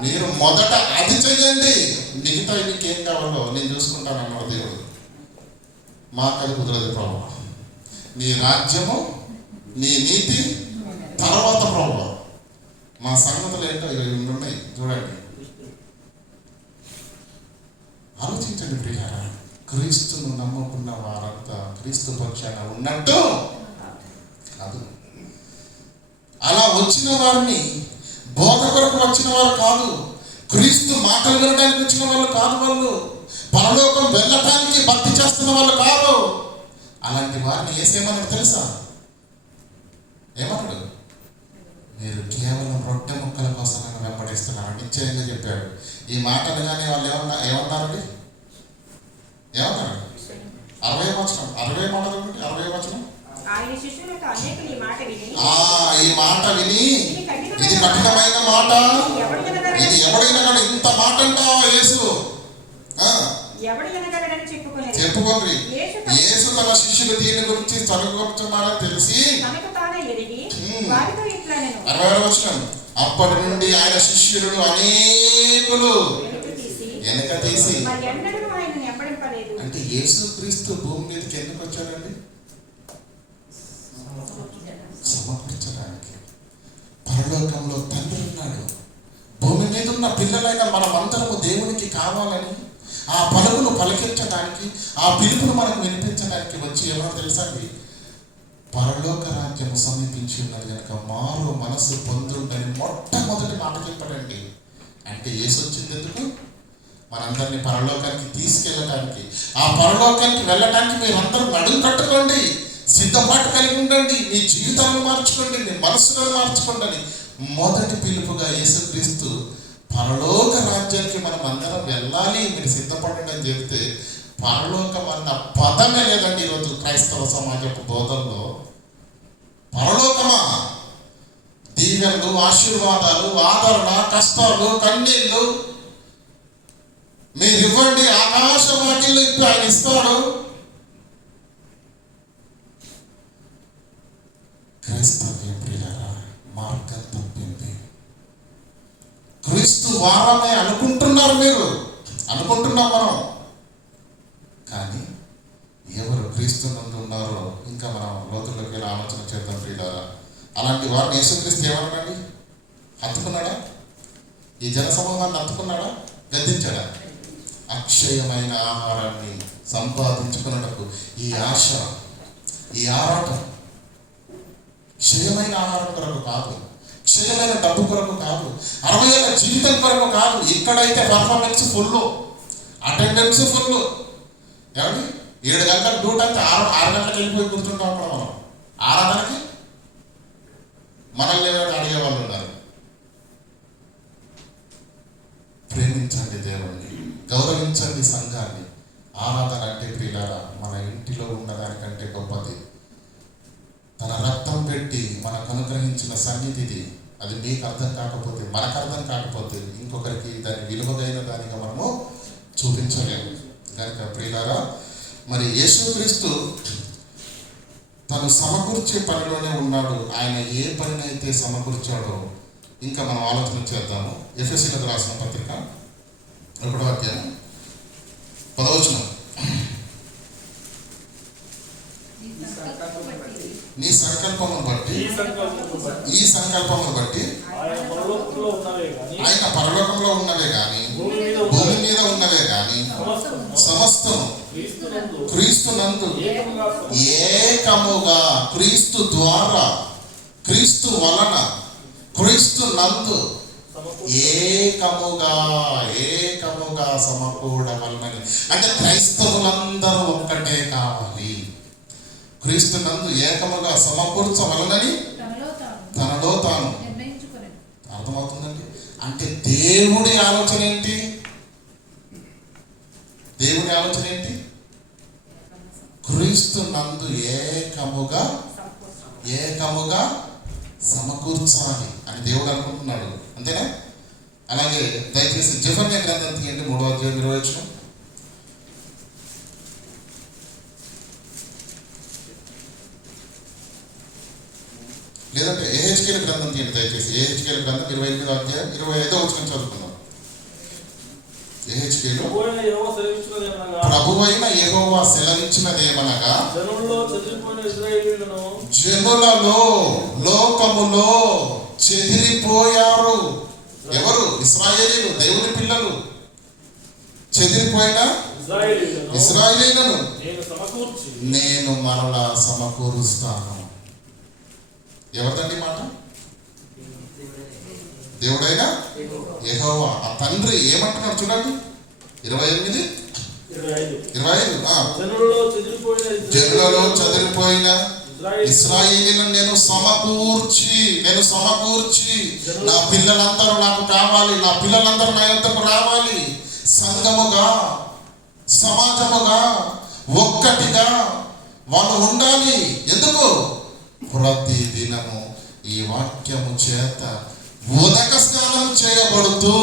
మీరు మొదట అది చెయ్యండి, మిగతా నీకేం కావాలో నేను చూసుకుంటాను అన్నాడు దేవుడు. మాకు అది కుదరదు ప్రభు. నీ రాజ్యము, నీ నీతి తర్వాత ప్రభు. మా సంగతులు ఏంటో ఇవి ఉన్నాయి చూడండి, ఆలోచించండి ప్రియారా. క్రీస్తును నమ్ముకున్న వారంతా క్రీస్తు పక్షాన ఉన్నట్టు కాదు. అలా వచ్చిన వారిని బోధ కొరకు వచ్చిన వారు కాదు, క్రీస్తు మాటలు వినడానికి వచ్చిన వాళ్ళు కాదు, వాళ్ళు పరలోకం వెళ్ళటానికి భక్తి చేస్తున్న వాళ్ళు కాదు. అలాంటి వారిని ఏసేమన్నాడు తెలుసా? ఏమన్నాడు? మీరు కేవలం రొట్టె ముక్కల కోసం నన్ను వెంబడిస్తున్నారు నిశ్చయంగా చెప్పాడు. ఈ మాటలు కానీ వాళ్ళు ఏమన్నారండి? ఏమన్నారు? 60వ వచనం, 60 మాటలు, 60వ వచనం. ఈ మాట విని, ఇది కఠినమైన మాట, ఇది ఎవడైనా కానీ ఇంత మాట అంటావా యేసు? చెప్పుకోండి. యేసు తన శిష్యులు దీని గురించి చదువుకుంటున్నారని తెలిసి 60వ వచనం, అప్పటి నుండి ఆయన శిష్యులు అనేకులు వెనక తీసి మరి ఎన్నడూ ఆయనను వెంబడింపలేదు. అంటే యేసుక్రీస్తు భూమి మీదకి ఎందుకు వచ్చాడండి? సమకూర్చడానికి. పరలోకంలో తండ్రి ఉన్నాడు. భూమి మీద ఉన్న పిల్లలైన మనమందరము దేవునికి కావాలని ఆ పలుకును పలికించడానికి, ఆ పిలుపును మనకు వినిపించడానికి వచ్చి ఎవరో తెలుసా అండి? పరలోక రాజ్యము సమీపించి ఉన్నది కనుక మారు మనసు పొందుండని మొట్టమొదటి మాట చెప్పాడండి. అంటే యేసు వచ్చింది ఎందుకు? మనందరినీ పరలోకానికి తీసుకెళ్ళడానికి. ఆ పరలోకానికి వెళ్ళడానికి మీరందరూ నడుము కట్టుకోండి, సిద్ధపాటు కలిగి ఉండండి, మీ జీవితాలను మార్చుకోండి, మీ మనస్సులను మార్చుకోండి అని మొదటి పిలుపుగా యేసుక్రీస్తు పరలోక రాజ్యానికి మనం అందరం వెళ్ళాలి, మీరు సిద్ధపడండి అని చెప్తే పరలోకం అన్న పదమే లేదండి ఈరోజు క్రైస్తవ సమాజపు బోధనలో. పరలోకమా? దీవెనలు, ఆశీర్వాదాలు, ఆదరణ, కష్టాలు, కన్నీళ్ళు మీరు ఇవ్వండి, ఆకాశ వాకిళ్ళు ఇప్పుడు ఆయన ఇస్తాడు. క్రైస్తవ్య ప్రియులారా, మార్గం తప్పింది. క్రీస్తు వారమే అనుకుంటున్నారు మీరు, అనుకుంటున్నాం మనం. కానీ ఎవరు క్రీస్తు నందు ఉన్నారో ఇంకా మనం లోతుల్లోకి వెళ్ళి ఆలోచన చేద్దాం ప్రియులారా. అలాంటి వారిని యేసుక్రీస్తు ఏమన్నాడండి? హత్తుకున్నాడా? ఈ జనసమూహాన్ని హత్తుకున్నాడా? గద్దించాడా? అక్షయమైన ఆహారాన్ని సంపాదించుకున్నటకు ఈ ఆశ, ఈ ఆరాటం క్షయమైన ఆహారం కొరకు కాదు, క్షయమైన డబ్బు కొరకు కాదు, 60 ఏళ్ళ జీవితం కొరకు కాదు. ఇక్కడైతే పర్ఫార్మెన్స్ ఫుల్, అటెండెన్స్ ఫుల్. ఏమండి 7 గంటలకు డ్యూటీ అయితే 6 గంటలకు వెళ్ళిపోయి కూర్చుంటాం అక్కడ మనం. ఆరాధనకి మనల్ని అడిగే వాళ్ళు ఉన్నారు. ప్రేమించండి దేవుణ్ణి, గౌరవించండి సంఘాన్ని. ఆరాధన అంటే ప్రియులారా మన ఇంటిలో ఉన్నదానికంటే గొప్పది. తన రక్తం పెట్టి మనకు అనుగ్రహించిన సన్నిధిది. అది మీకు అర్థం కాకపోతే, మనకు అర్థం కాకపోతే ఇంకొకరికి దాని విలువైన దానిగా మనము చూపించలేము. కనుక ప్రియులారా, మరి యేసుక్రీస్తు తను సమకూర్చే పనిలోనే ఉన్నాడు. ఆయన ఏ పనినైతే సమకూర్చాడో ఇంకా మనం ఆలోచన చేద్దాము. ఎఫెసీయులకు రాసిన పత్రిక 1వ అధ్యాయం 10వ వచనం. నీ సంకల్పమును బట్టి, ఈ సంకల్పమును బట్టి ఆయన పరలోకంలో ఉన్నవే గాని భూమి మీద ఉన్నవే గాని సమస్తం క్రీస్తు నందు ఏకముగా, క్రీస్తు ద్వారా, క్రీస్తు వలన, క్రీస్తు నందు ఏకముగా సమకూడవలనని. అంటే క్రైస్తవులందరూ ఒక్కటే కావాలి. క్రీస్తు నందు ఏకముగా సమకూర్చవలనని తనలో తాను అర్థమవుతుందండి. అంటే దేవుడి ఆలోచన ఏంటి? దేవుడి ఆలోచన ఏంటి? క్రీస్తు నందు ఏకముగా సమకూర్చాలి అని దేవుడు అనుకుంటున్నాడు. అంతేనా? అలాగే దయచేసి జెఫన్యా గ్రంథం తీయండి, 3వ అధ్యాయం 20వ వచనం. లేదంటే ఎహెచ్కేల్ గ్రంథం తీయండి దయచేసి. ఎహెచ్కేల్ గ్రంథం 28వ అధ్యాయం 25వ వచనం చదువుకుందాం. ఎహెచ్కేల్ ప్రభువైన యెహోవా సెలవిచ్చినదేమనగా, జనులలో లోకములో చెదిరిపోయారు. ఎవరు? ఇశ్రాయేలీయులు, దేవుని పిల్లలు. చెదిరిపోయిన ఇశ్రాయేలీయులను నేను మరలా సమకూరుస్తాను. ఎవరిదండి మాట? దేవుడైనా యెహోవా. ఆ తండ్రి ఏమంటున్నాడు చూడండి, 28, 25. జనులలో చెదిరిపోయిన ఇశ్రాయేలీయులను నేను సమకూర్చి నా పిల్లలందరూ నాకు కావాలి, నా పిల్లలందరూ నా యొద్దకు రావాలి. సంఘముగా, సమాజముగా, ఒక్కటిగా వాళ్ళు ఉండాలి. ఎందుకు? ప్రతి దినము ఈ వాక్యము చేత ఉదక స్నానం చేయబడుతూ,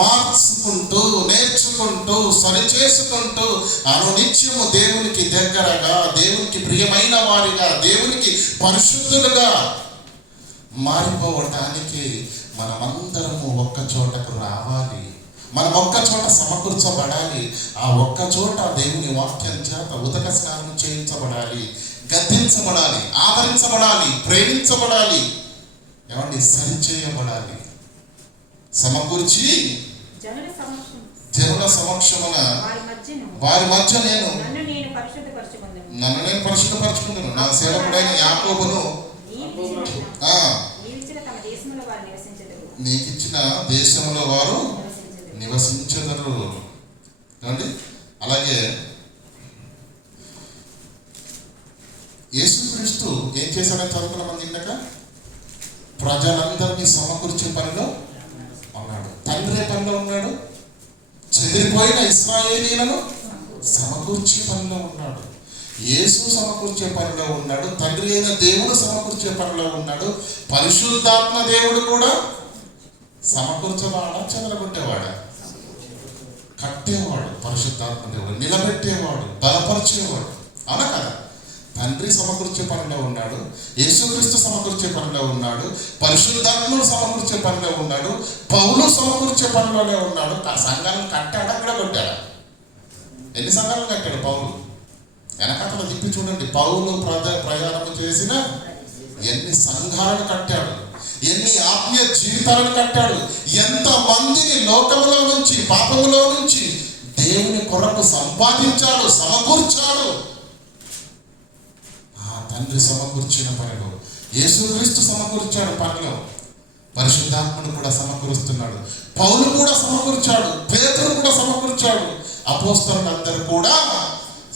మార్చుకుంటూ, నేర్చుకుంటూ, సరిచేసుకుంటూ అనునిత్యము దేవునికి దగ్గరగా, దేవునికి ప్రియమైన వారిగా, దేవునికి పరిశుద్ధులుగా మారిపోవటానికి మనమందరము ఒక్క చోటకు రావాలి. మనం ఒక్క చోట సమకూర్చబడాలి. ఆ ఒక్క చోట దేవుని వాక్యం చేత ఉదక స్నానం చేయించబడాలి, గద్దించబడాలి, ఆదరించబడాలి, ప్రేమించబడాలి, ఏమండి సరిచేయబడాలి. సమకూర్చి జనుల సమక్షమున వారి మధ్య నన్ను నేను పరిశుద్ధపరచుకుందును. నా సేవకుడైన యాకోబును నీకు ఇచ్చిన దేశంలో వారు నివసించెదరు. ఏమండి అలాగే యేసుక్రీస్తు ఏం చేశాడని చదువుకున్న మంది ఇందాక, ప్రజలందరినీ సమకూర్చే పనిలో ఉన్నాడు. తండ్రి పనిలో ఉన్నాడు. చెదిరిపోయిన ఇశ్రాయేలీయులను సమకూర్చే పనిలో ఉన్నాడు. యేసు సమకూర్చే పనిలో ఉన్నాడు. తండ్రి అయిన దేవుడు సమకూర్చే పనిలో ఉన్నాడు. పరిశుద్ధాత్మ దేవుడు కూడా సమకూర్చవాడా, చెదరగొట్టేవాడా? కట్టేవాడు. పరిశుద్ధాత్మ దేవుడు నిలబెట్టేవాడు, బలపరిచేవాడు. అవునా కదా? తండ్రి సమకూర్చే పనిలో ఉన్నాడు, యేసుక్రీస్తు సమకూర్చే పనిలో ఉన్నాడు, పరిశుద్ధాత్ముడు సమకూర్చే పనిలో ఉన్నాడు, పౌలు సమకూర్చే పనిలోనే ఉన్నాడు. ఆ సంఘాలను కట్టాడా, కూడా కొట్టాడా? ఎన్ని సంఘాలను కట్టాడు పౌలు? వెనకతల తిప్పి చూడండి. పౌలు ప్రయాణం చేసిన ఎన్ని సంఘాలను కట్టాడు, ఎన్ని ఆత్మీయ జీవితాలను కట్టాడు, ఎంత మందిని లోకములో నుంచి, పాపములో నుంచి దేవుని కొరకు సంపాదించాడు, సమకూర్చాడు. తండ్రి సమకూర్చిన పనిలో, యేసుక్రీస్తు సమకూర్చాడు పనిలో, పరిశుద్ధాత్ముడు కూడా సమకూరుస్తున్నాడు. పౌలు కూడా సమకూర్చాడు, పేతురు కూడా సమకూర్చాడు, అపోస్తలులందరూ కూడా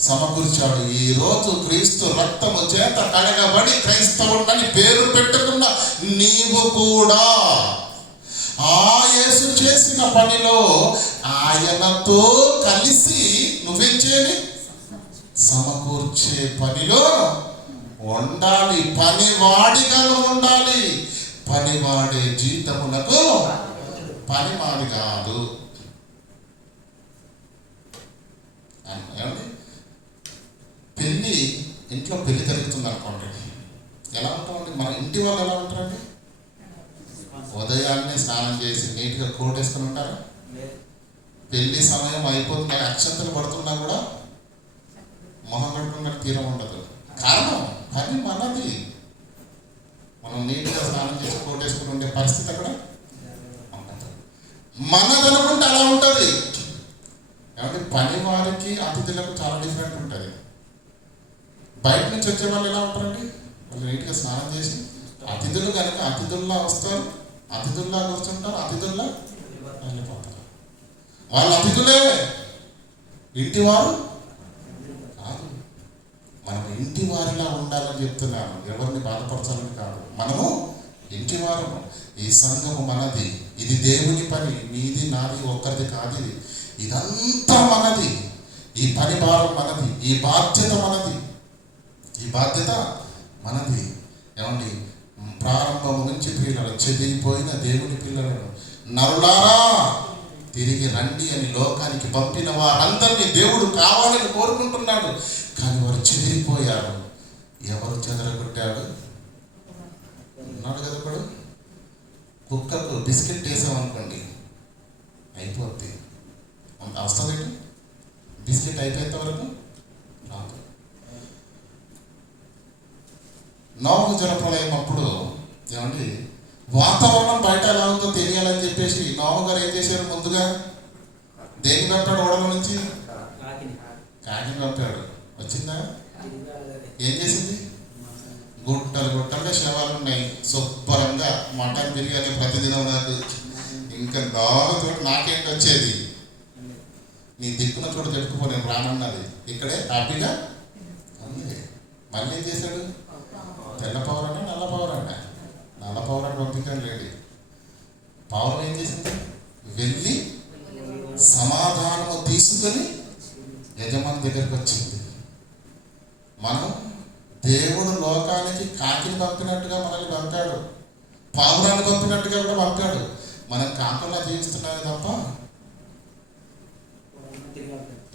సమకూర్చాడు. ఈ రోజు క్రీస్తు రక్తము చేత కడగబడి క్రైస్తవుడని పేరు పెట్టుకున్న నీవు కూడా ఆ యేసు చేసిన పనిలో ఆయనతో కలిసి నువ్వేం చేయాలి? సమకూర్చే పనిలో ఉండాలి. పనివాడిగా ఉండాలి. పనివాడే జీతములకు పనివాడి కాదు. ఏమండి, పెళ్ళి ఇంట్లో పెళ్లి జరుగుతుంది అనుకోండి, ఎలా ఉంటామండి? మన ఇంటి వాళ్ళు ఎలా ఉంటారండి? ఉదయాన్నే స్నానం చేసి నీట్గా కోట్ వేసుకుని ఉంటారా? పెళ్లి సమయం అయిపోతుంది, అక్షంతలు పడుతున్నా కూడా మొహం కట్టుకున్న తీరం ఉండదు. కారణం పని మనది. మనం నీట్గా స్నానం చేసి కోట్ వేసుకుని ఉండే పరిస్థితి అక్కడ ఉండదు. మనది అనుకుంటే అలా ఉంటుంది. కాబట్టి పని వారికి అతిథులకు చాలా డిఫరెంట్ ఉంటుంది. బయట నుంచి వచ్చే వాళ్ళు ఎలా ఉంటారండి? వాళ్ళు నీట్గా స్నానం చేసి, అతిథులు కనుక అతిథుల్లా వస్తారు, అతిథుల్లా కూర్చుంటారు, అతిథుల్లా వెళ్ళిపోతారు. వాళ్ళు అతిథులే, ఇంటి వారు కాదు. మనం ఇంటి వారిలా ఉండాలని చెప్తున్నాను, ఎవరిని బాధపరచాలని కాదు. మనము ఇంటి వారము. ఈ సంఘము మనది, ఇది దేవుని పని, మీది నాది ఒక్కరిది కాదు. ఇది ఇదంతా మనది. ఈ పని భారం మనది, ఈ బాధ్యత మనది, ఈ బాధ్యత మనది. ఏమండి, ప్రారంభము నుంచి పిల్లలు చెదిరిపోయిన దేవుని పిల్లలను నరులారా తిరిగి రండి అని లోకానికి పంపిన వారందరినీ దేవుడు కావాలని కోరుకుంటున్నాడు. కానీ వారు చెదిరిపోయారు. ఎవరు చెదరగొట్టాడు? ఉన్నాడు కదా. ఇప్పుడు కుక్కకు బిస్కెట్ వేసామనుకోండి, అయిపోద్ది. వస్తుందండి బిస్కెట్ అయిపోయేంత వరకు రాదు. నోవహు జలప్రళయం అప్పుడు ఏమండి, వాతావరణం బయట ఎలా ఉందో తెలియాలని చెప్పేసి నోవహు గారు ఏం చేశారు? ముందుగా దేని పంపాడు? ఓడల నుంచి కాకిని పంపాడు. వచ్చిందా? ఏం చేసింది? గుట్టలు గుట్టలుగా శవాలు ఉన్నాయి. శుభ్రంగా మటన్ బిర్యానీ ప్రతిదినం నాకు. ఇంకా నాకేంటి వచ్చేది? నీ దిక్కున చోట చెప్పుకో, నేను రానన్నది. ఇక్కడే హ్యాపీగా ఉంది. మళ్ళీ ఏం చేశాడు? తెల్ల పౌరాన్ని నల్ల పౌరాన్ని, నల్ల పౌరాన్ని పంపించాడు లేడి. పౌరం ఏం చేసింది? వెళ్ళి సమాధానము తీసుకొని యజమాని దగ్గరికి వచ్చింది. మనం దేవుడు లోకానికి కాకిని పంపినట్టుగా మనల్ని పంపాడు, పావురాన్ని పంపినట్టుగా కూడా పంపాడు. మనం కాకులా జీవిస్తున్నామే తప్ప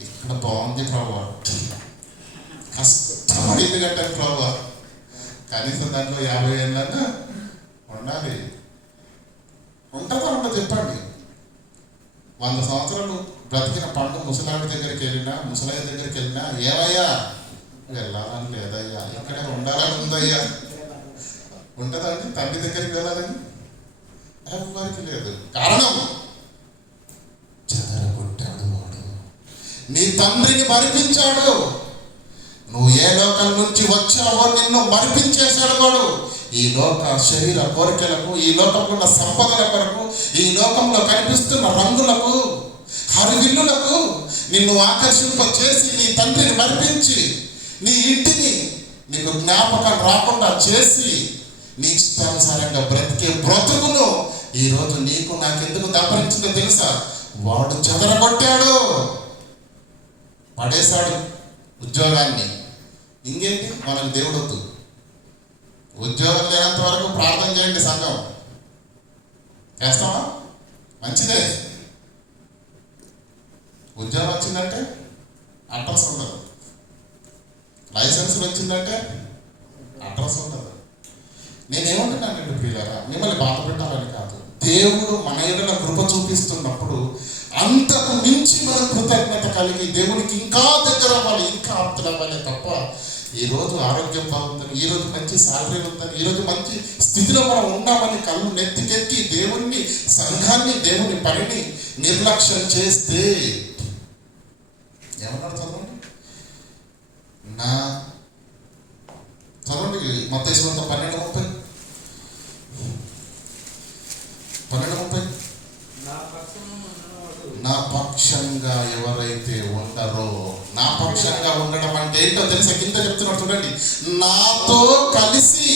ఇక్కడ బాగుంది ప్రభువా, కష్టపడి ఇల్లు కట్టాను ప్రభువా, కనీసం దాంట్లో 50 ఏళ్ళన్నా ఉండాలి. ఉంటుందా ఉండదు చెప్పండి. 100 సంవత్సరాలు బ్రతికిన పండు ముసలాడి దగ్గరికి వెళ్ళినా, ముసలాయి దగ్గరికి వెళ్ళినా, ఏమయ్యా వెళ్ళాలని లేదయ్యా, ఇక్కడే ఉండాలని ఉందయ్యా. ఉంటుందా అండి తండ్రి దగ్గరికి వెళ్ళాలని? ఎవరికి లేదు. కారణం చెదరగొట్టాడు వాడు. నీ తండ్రిని మరిపించాడు. నువ్వు ఏ లోకం నుంచి వచ్చావో నిన్ను మరిపించేశాడు వాడు. ఈ లోక శరీర కోరికలకు, ఈ లోకంలో ఉన్న సంపదల కొరకు, ఈ లోకంలో కనిపిస్తున్న రంగులకు, హరివిల్లులకు నిన్ను ఆకర్షింప చేసి నీ తండ్రిని మరిపించి నీ ఇంటిని నీకు జ్ఞాపకం రాకుండా చేసి నీ ఇష్టానుసారంగా బ్రతికే బ్రతుకును ఈరోజు నీకు నాకెందుకు దాపరించిందో తెలుసా? వాడు చెదరగొట్టాడు, పడేశాడు ఉద్యోగాన్ని. ఇంకేంటి, మనకు దేవుడు వద్దు. ఉద్యోగం లేనంత వరకు ప్రార్థన చేయండి సంఘం. చేస్తామా? మంచిదే. ఉద్యోగం వచ్చిందంటే అడ్రస్ ఉండదు, లైసెన్స్ వచ్చిందంటే అడ్రస్ ఉండదు. నేనేమంటున్నానండి ప్రియులారా, మిమ్మల్ని బాధ పెట్టాలని కాదు. దేవుడు మన ఎడల కృప చూపిస్తున్నప్పుడు అంతకు మించి మన కృతజ్ఞత కలిగి దేవునికి ఇంకా దగ్గర అవ్వాలి, ఇంకా ఆప్తులవ్వాలి తప్ప ఈరోజు ఆరోగ్యం బాగుందని, ఈరోజు మంచి సాలరీ ఉందని, ఈరోజు మంచి స్థితిలో మనం ఉన్నామని కళ్ళు నెత్తికెత్తి దేవుణ్ణి, సంఘాన్ని, దేవుని పనిని నిర్లక్ష్యం చేస్తే ఏమన్నారు? చదవండి చదవండి మత్తయి సువార్త 12:30. నా పక్షంగా ఎవరైతే ఉండరో, నా పక్షంగా ఉండడం అంటే ఏంటో తెలుసా? కింద చెప్తున్నాడు చూడండి, నాతో కలిసి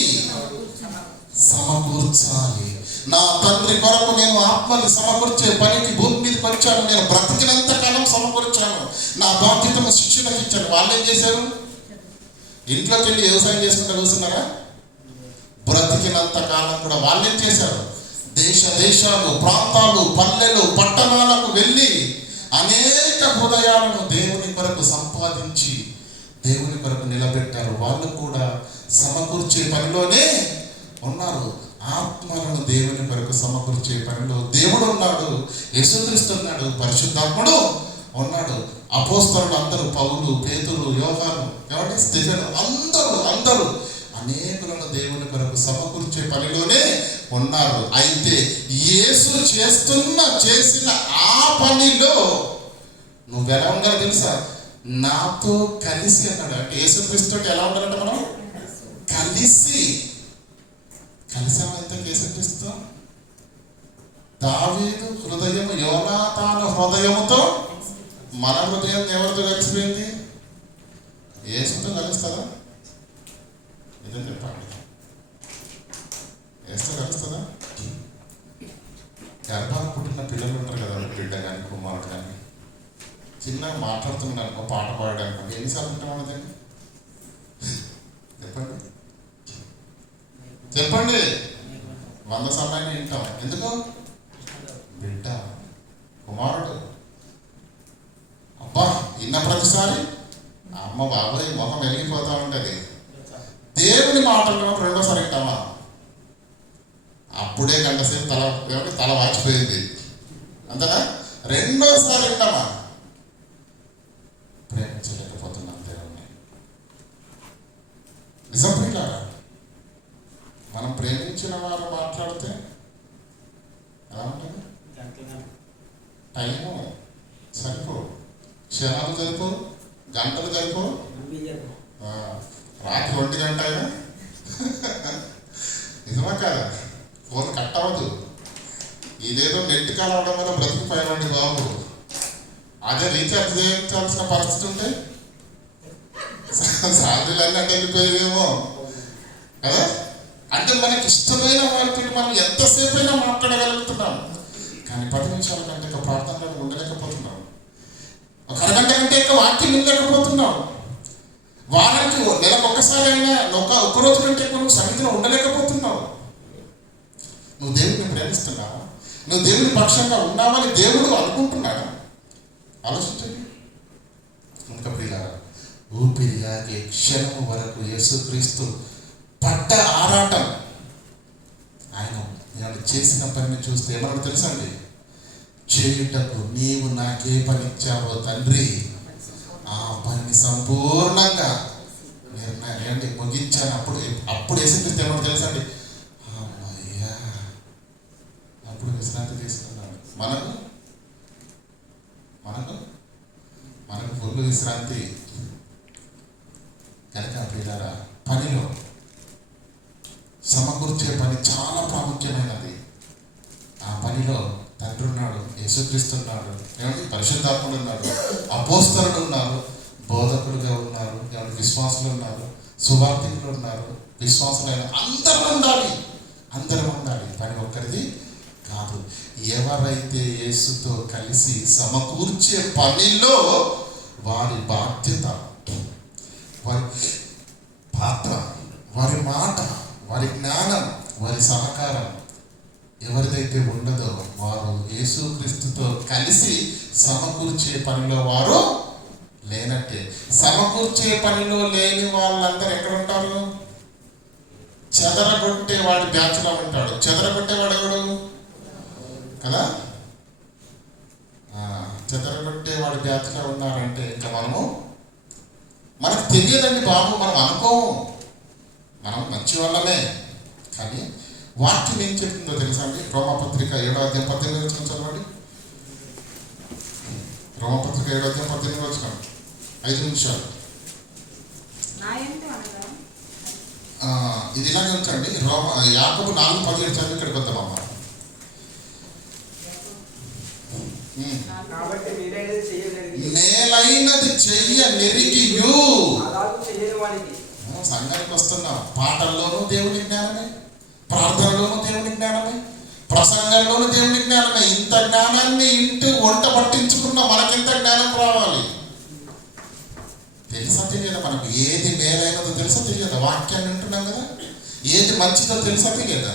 సమకూర్చాలి. నా తండ్రి కొరకు నేను ఆత్మని సమకూర్చే పనికి భూమి మీదకి వచ్చాను. నేను బ్రతికినంత కాలం సమకూర్చాను. నా బాధ్యతను శిక్షణకి ఇచ్చాను. వాళ్ళు ఏం చేశారు? ఇంట్లోకి వెళ్ళి వ్యవసాయం చేసుకుంటూ కూర్చున్నారా? బ్రతికినంత కాలం కూడా వాళ్ళు ఏం చేశారు? దేశాలు, ప్రాంతాలు, పల్లెలు, పట్టణాలకు వెళ్ళి అనేక హృదయాలను దేవుని కొరకు సంపాదించి దేవుని కొరకు నిలబెట్టారు. వాళ్ళు కూడా సమకూర్చే పనిలోనే ఉన్నారు. ఆత్మలను దేవుని కొరకు సమకూర్చే పనిలో దేవుడు ఉన్నాడు, యేసుక్రీస్తు ఉన్నాడు, పరిశుద్ధాత్ముడు ఉన్నాడు. అపోస్తలులు అందరూ, పౌలు, పేతురు, యోహాను, ఎవరి స్టెఫెను, అందరూ అనేకులను దేవుని కొరకు సమకూర్చే పనిలోనే ఉన్నారు. అయితే యేసు చేసిన ఆ పనిలో నువ్వెలా ఉండాలో తెలుసా? నాతో కలిసి అన్నాడు. అంటే యేసుక్రీస్తుతో ఎలా ఉండాలంటే మనం కలిసామంత యేసుక్రీస్తు. దావీదు హృదయము యోనాతాను హృదయముతో, మన హృదయం ఎవరితో కలిసిపోయింది? యేసుతో కలుస్తుందా? నిజం చెప్పండి, యేసుతో కలుస్తుందా? గర్భాన్ని పుట్టిన పిల్లలు ఉంటారు కదా, బిడ్డ కానీ కుమారుడు కానీ, చిన్నగా మాట్లాడుతున్నాను, పాట పాడడానికి ఎన్నిసార్లు ఉంటామన్నదండి? చెప్పండి 100 సార్లు వింటాం. ఎందుకు? బిడ్డ, కుమారుడు. అబ్బా విన్న ప్రతిసారి అమ్మ బాబాయ్ మొహం వెలిగిపోతా ఉంటుంది. దేవుని మాటలు రెండోసారి వింటామా? అప్పుడే గంట సేపు తల వాచిపోయింది అంతేనా? రెండోసారి వింటామా? ప్రేమించలేకపోతున్నాం దేవుణ్ణి. నిజం ప్రియులారా, మనం ప్రేమించిన వారు మాట్లాడితే ఎలా ఉంటుంది? టైము సరిపో, క్షణాలు సరిపో, గంటలు సరిపో, రాత్రి 1 గంట అయినా నిజమా కాదా? ఫోన్ కట్ అవ్వదు. ఇదేదో నెట్ కాల్ అవడం వల్ల బ్రతికిపోయామండి బాబు. అదే రీఛార్జ్ చేయించాల్సిన పరిస్థితి ఉంటే సాలరీలన్నీ అంటే వెళ్ళిపోయేదేమో కదా. అంటే మనకి ఇష్టమైన వారితో మనం ఎంతసేపు అయినా మాట్లాడగలుగుతున్నాం. కానీ 10 నిమిషాల కంటే ఒక ప్రార్థనలో ఉండలేకపోతున్నాం. ఒక అరగంట కంటే ఎక్కువ వాక్యం ఉండలేకపోతున్నాం. వారానికి నెలకు ఒక్కసారి అయినా ఒక్క రోజు కంటే ఎక్కువ నువ్వు సన్నిధిలో ఉండలేకపోతున్నావు. నువ్వు దేవుడిని ప్రేమిస్తున్నావా? నువ్వు దేవుని పక్షంగా ఉన్నావని దేవుడు అనుకుంటున్నాడా? ఆలోచించండి. ఇంకా ప్రియులారా, ఊపిరిలాగే క్షణం వరకు యేసుక్రీస్తు పడ్డ ఆరాటం, ఆయన నేను చేసిన పనిని చూస్తే ఏమన్నా తెలుసా అండి? చేయుటకు నీవు నాకే పని ఇచ్చావో తండ్రి, ఆ పని సంపూర్ణంగా నిర్ణయం ముగించాను. అప్పుడు యేసుక్రీస్తు ఏమన్నా తెలుసా అండి? అమ్మయ్యా, అప్పుడు విశ్రాంతి తీసుకున్నాడు. మనకు ఫుల్ విశ్రాంతి. కనుక ప్రియులారా, పనిలో సమకూర్చే పని చాలా ప్రాముఖ్యమైనది. ఆ పనిలో తండ్రి ఉన్నాడు, యేసుక్రీస్తు ఉన్నాడు, ఏమంటే పరిశుద్ధాత్ముడు ఉన్నాడు, అపోస్తలుడు ఉన్నారు, బోధకులుగా ఉన్నారు, ఏమంటే విశ్వాసులు ఉన్నారు, సువార్థికులు ఉన్నారు, విశ్వాసులైన అందరూ ఉండాలి. పని ఒక్కరిది కాదు. ఎవరైతే యేసుతో కలిసి సమకూర్చే పనిలో వారి బాధ్యత, వారి పాత్ర, వారి మాట, వారి జ్ఞానం, వారి సహకారం ఎవరిదైతే ఉండదో వారు యేసుక్రీస్తుతో కలిసి సమకూర్చే పనిలో వారు లేనట్టే. సమకూర్చే పనిలో లేని వాళ్ళందరూ ఎక్కడ ఉంటారు? చెదరగొట్టే వాడి బ్యాచ్లో ఉంటాడు. చెదరగొట్టేవాడు ఎవడు కదా? చెదరగొట్టే వాడి బ్యాచ్లో ఉన్నారంటే ఇంకా మనకు తెలియదండి బాబు, మనం అనుకోము, మనం మంచి వాళ్ళమే. కానీ వాక్యం ఏం చెప్తుందో తెలుసా అండి? రోమపత్రిక 7:18 చదవండి. రోమపత్రిక 7:18 5 నిమిషాలు. ఇది ఇలాగే ఉంచండి. యాకోబు 4:17 చదివి ఇక్కడికి వద్దామమ్మా. మేలైనది చెయ్య నెరిగియు. సంఘానికి వస్తున్నాం, పాటల్లోనూ దేవుని జ్ఞానమే, ప్రార్థనలోనూ దేవుని జ్ఞానమే, ప్రసంగంలోనూ దేవుని జ్ఞానమే. ఇంత జ్ఞానాన్ని ఇంటి వంట పట్టించుకున్న మనకింత జ్ఞానం రావాలి. తెలుసా తెలియదా? మనకు ఏది మేలైనదో తెలుసా తెలియదా? వాక్యాన్ని వింటున్నాం కదా. ఏది మంచిదో తెలుసా తెలియదా?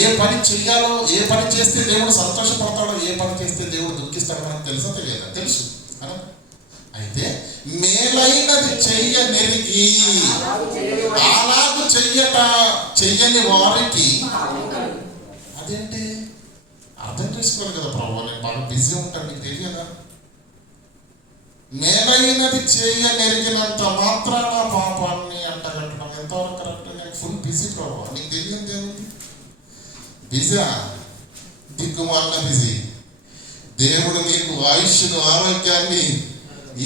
ఏ పని చెయ్యాలో, ఏ పని చేస్తే దేవుడు సంతోషపడతాడో, ఏ పని చేస్తే దేవుడు దుఃఖిస్తాడో మనకు తెలుసా తెలియదా? తెలుసు. అయితే మేలైనది చెయ్య నెరిగి అలాగూ చెయ్యని వారికి అదేంటి అర్థం చేసుకోవాలి కదా ప్రభు. నేను బాగా బిజీ ఉంటాను, నీకు తెలియదా? మేలైనది చెయ్య నెరిగినంత మాత్రాన పాపాన్ని అంటగట్టడం ఎంతవరకు కరెక్ట్? నేను ఫుల్ బిజీ ప్రభు, నీకు తెలియదు దేవుడు. బిజా దిక్కుమాలిన బిజీ. దేవుడు నీకు ఆయుష్ను, ఆరోగ్యాన్ని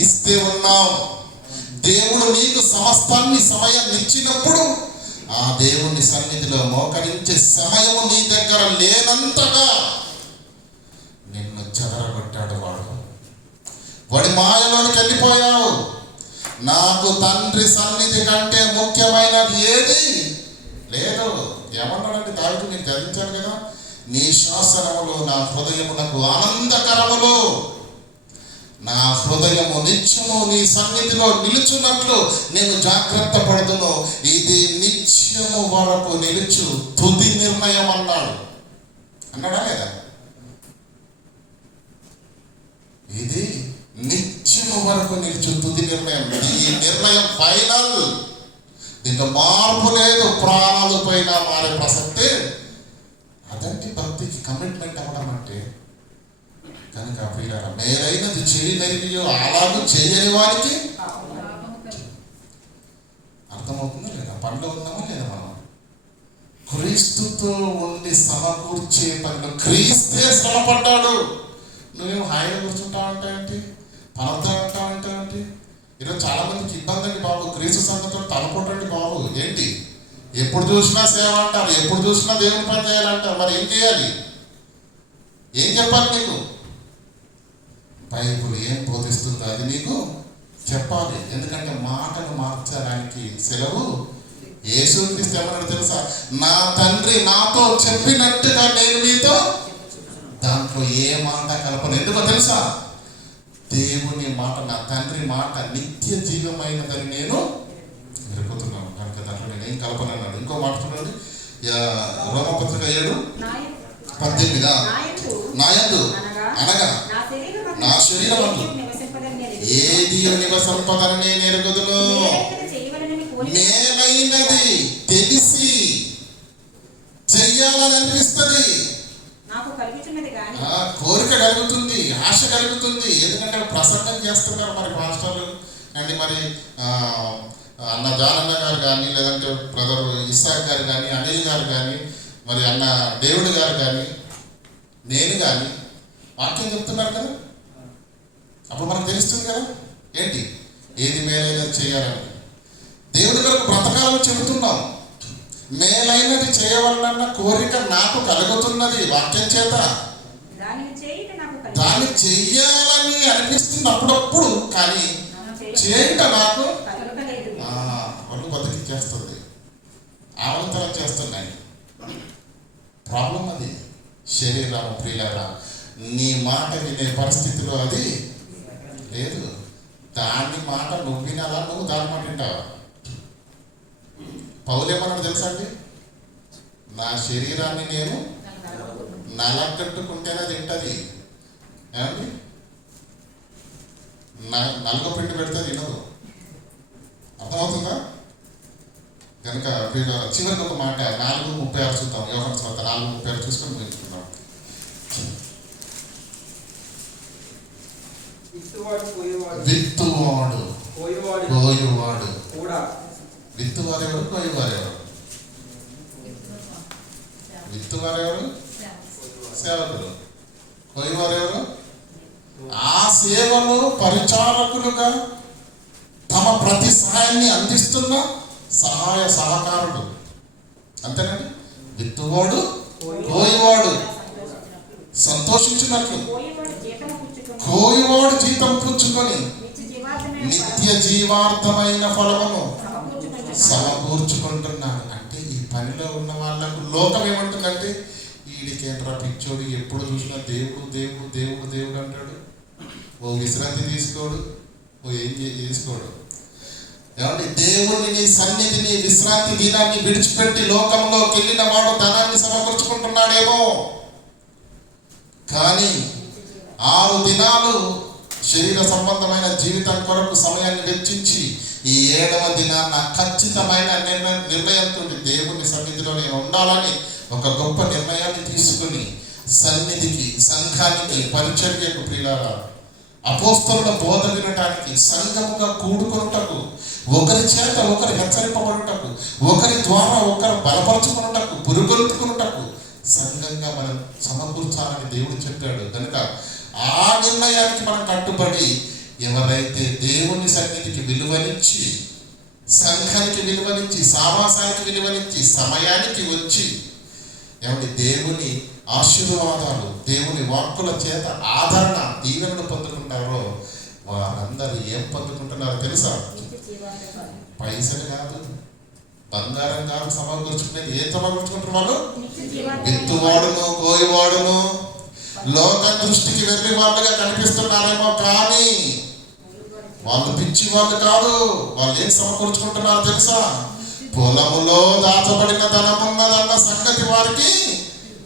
ఇస్తే ఉన్నావు. దేవుడు నీకు సమస్తాన్ని సమయాన్ని ఇచ్చినప్పుడు ఆ దేవుని సన్నిధిలో మోకరించే సమయము నీ దగ్గర లేనంతగా నిన్ను చెదరగొట్టాడు వాడి మాయలోనికి వెళ్ళిపోయావు. నాకు తండ్రి సన్నిధి కంటే ముఖ్యమైనది ఏది లేదు. ఏమన్నాడంటే దావీదు, మీరు ధ్యానించారు కదా, నీ శాసనములు నా హృదయమునకు ఆనందకరములు, నా హృదయము నిత్యము నీ సన్నిధిలో నిలుచున్నట్లు నేను జాగ్రత్త పడుతును. ఇది నిత్యము వరకు నిలుచు తుది నిర్ణయం అన్నాడా లేదా? ఇది నిత్యము వరకు నిలుచు తుది నిర్ణయం. ఈ నిర్ణయం ఫైనల్, దీంట్లో మార్పు లేదు. ప్రాణాలు పైన మారే ప్రసక్తే. అదంటే భక్తికి కమిట్మెంట్ అవ్వడం అంటే. కనుక ప్రియులారా, మేలైనది చెయ్యి నెరిగియో అలాగూ చేయని వారికి అర్థమవుతుందా లేదా? పనిలో ఉన్నామా లేదా? మనం క్రీస్తుతో ఉండి సమకూర్చే పనిలో క్రీస్తే శ్రమపడ్డాడు. నువ్వేమో హాయిగా కూర్చుంటావంటే ఏంటి, పనవుతా ఉంటావంటే ఏంటి? ఈరోజు చాలా మందికి ఇబ్బంది అండి బాబు. క్రీస్తు సంఘంతో తలపోటండి బాబు. ఏంటి, ఎప్పుడు చూసినా సేవ అంటారు, ఎప్పుడు చూసినా దేవుని పని చేయాలంటారు. మరి ఏం చేయాలి? ఏం చెప్పాలి నీకు? బైబుల్ ఏం బోధిస్తుందో అది నీకు చెప్పాలి. ఎందుకంటే మాటను మార్చడానికి సెలవు యేసుక్రీస్తు ఏమన్నాడు తెలుసా? నా తండ్రి నాతో చెప్పినట్టుగా నేను మీతో, దాంట్లో ఏ మాట కలపను. ఎందుకో తెలుసా? దేవుని మాట, నా తండ్రి మాట నిత్య జీవమైనదని నేను ఎరుగుతున్నాను. కనుక దాంట్లో నేను ఏం కలపనన్నాడు. ఇంకో మాట చూడండి, రోమపత్రిక 7:18 నాయందు అనగా నా శరీరమందు ఏది నివసింపదని నేను ఎరుగుదును. మేలైనది తెలిసి చెయ్యాలని అనిపిస్తుంది, నాకు కలుగుతున్నది కానీ కోరిక కలుగుతుంది, ఆశ కలుగుతుంది. ఎందుకంటే ప్రసంగం చేస్తున్నారు మరి మాస్టర్లు అండి, మరి అన్న జానన్న గారు కానీ, లేదంటే బ్రదర్ ఇస్సాక్ గారు కానీ, అనిల్ గారు కానీ, మరి అన్న దేవుడు గారు కానీ, నేను కానీ వాక్యం చెప్తున్నారు కదా. అప్పుడు మనకు తెలుస్తుంది కదా ఏంటి ఏది మేలైనది చేయాలని. దేవుడి కొరకు బ్రతకాలని చెబుతున్నాం. మేలైనది చేయవలనన్న కోరిక నాకు కలుగుతున్నది వాక్యం చేత. దాన్ని చెయ్యాలని అనిపిస్తుంది అప్పుడప్పుడు, కానీ చేయట నాకు ఒళ్ళు బతికిచ్చేస్తుంది, ఆవంతరం చేస్తున్నాయి. ప్రాబ్లం అది. శరీరం ప్రియులారా, నీ మాట వినే పరిస్థితిలో అది లేదు. దాని మాట నువ్వు వినాలా, నువ్వు దాని మాట వింటావా? పౌలేమన్నాడు తెలుసా అండి, నా శరీరాన్ని నేను నలగట్టుకుంటేనే అది తింటది. ఏమండి, నలుగ పెడితే తినదు. అర్థమవుతుందా? కనుక చివరికి ఒక మాట 4:36 చూద్దాం. యోహాను సువార్త 4:36 చూసుకొని నేర్చుకుందాం. విత్తువాడు కోయువాడు కూడా. విత్తువారెవరు, కోయువారెవరు? విత్తువారెవరు? సేవకులు. కోయువారెవరు? ఆ సేవలో పరిచారకులుగా తమ ప్రతి సహాయాన్ని అందిస్తున్న సహాయ సహకారుడు. అంతేనండి. విత్తువాడు కోయువాడు సంతోషించినట్లు కోయువాడు జీతం పుచ్చుకొని నిత్య జీవార్థమైన ఫలమును సమకూర్చుకుంటున్నాడు. అంటే ఈ పనిలో ఉన్న వాళ్ళకు లోకం ఏమంటుందంటే, వీడికేంట్రా పిచ్చోడు, ఎప్పుడు చూసినా దేవుడు దేవుడు దేవుడు దేవుడు అంటాడు, ఓ విశ్రాంతి తీసుకోడు, ఓ ఏం చేసుకోడు. ఏమంటే దేవుడిని, నీ సన్నిధిని, విశ్రాంతి దినాన్ని విడిచిపెట్టి లోకంలోకి వెళ్ళిన వాడు ధనాన్ని సమకూర్చుకుంటున్నాడేమో, కానీ 6 దినాలు శరీర సంబంధమైన జీవితం కొరకు సమయాన్ని వెచ్చించి ఈ 7వ దినాన్న ఖచ్చితమైన నిర్ణయంతో దేవుని సన్నిధిలో నేను ఉండాలని ఒక గొప్ప నిర్ణయాన్ని తీసుకుని సన్నిధికి, సంఘానికి, పరిచర్యకు, ప్రియులారా, అపోస్తలుల బోధ వినటానికి, సంఘముగా కూడుకొనుటకు, ఒకరి చేత ఒకరు హెచ్చరింపబడుటకు, ఒకరి ద్వారా ఒకరు బలపరచుకున్నటకు, పురుగొల్పుకున్నటకు సంఘంగా మనం సమకూర్చాలని దేవుడు చెప్పాడు. కనుక ఆ నిర్ణయానికి మనం కట్టుబడి ఎవరైతే దేవుని సన్నిధికి విలువనిచ్చి, సంఘానికి విలువనిచ్చి, సావాసానికి విలువనిచ్చి, సమయానికి వచ్చి ఏమంటే దేవుని ఆశీర్వాదాలు, దేవుని వాక్కుల చేత ఆదరణ, దీవెనలు పొందుకుంటారో వారందరూ ఏం పొందుకుంటున్నారో తెలుసా? పైసలు కాదు, బంగారం కాదు సమకూర్చుకునేది. ఏం సమకూర్చుకుంటారు వాళ్ళు? విత్తువాడును కోయివాడును లోక దృష్టికి వెళ్ళి వాళ్ళుగా కనిపిస్తున్నారేమో, కానీ వాళ్ళు పిచ్చి వాళ్ళు కాదు. వాళ్ళు ఏం సమకూర్చుకుంటున్నారో తెలుసా? పొలములో దాచబడిన ధనం ఉన్నదన్న సంగతి వారికి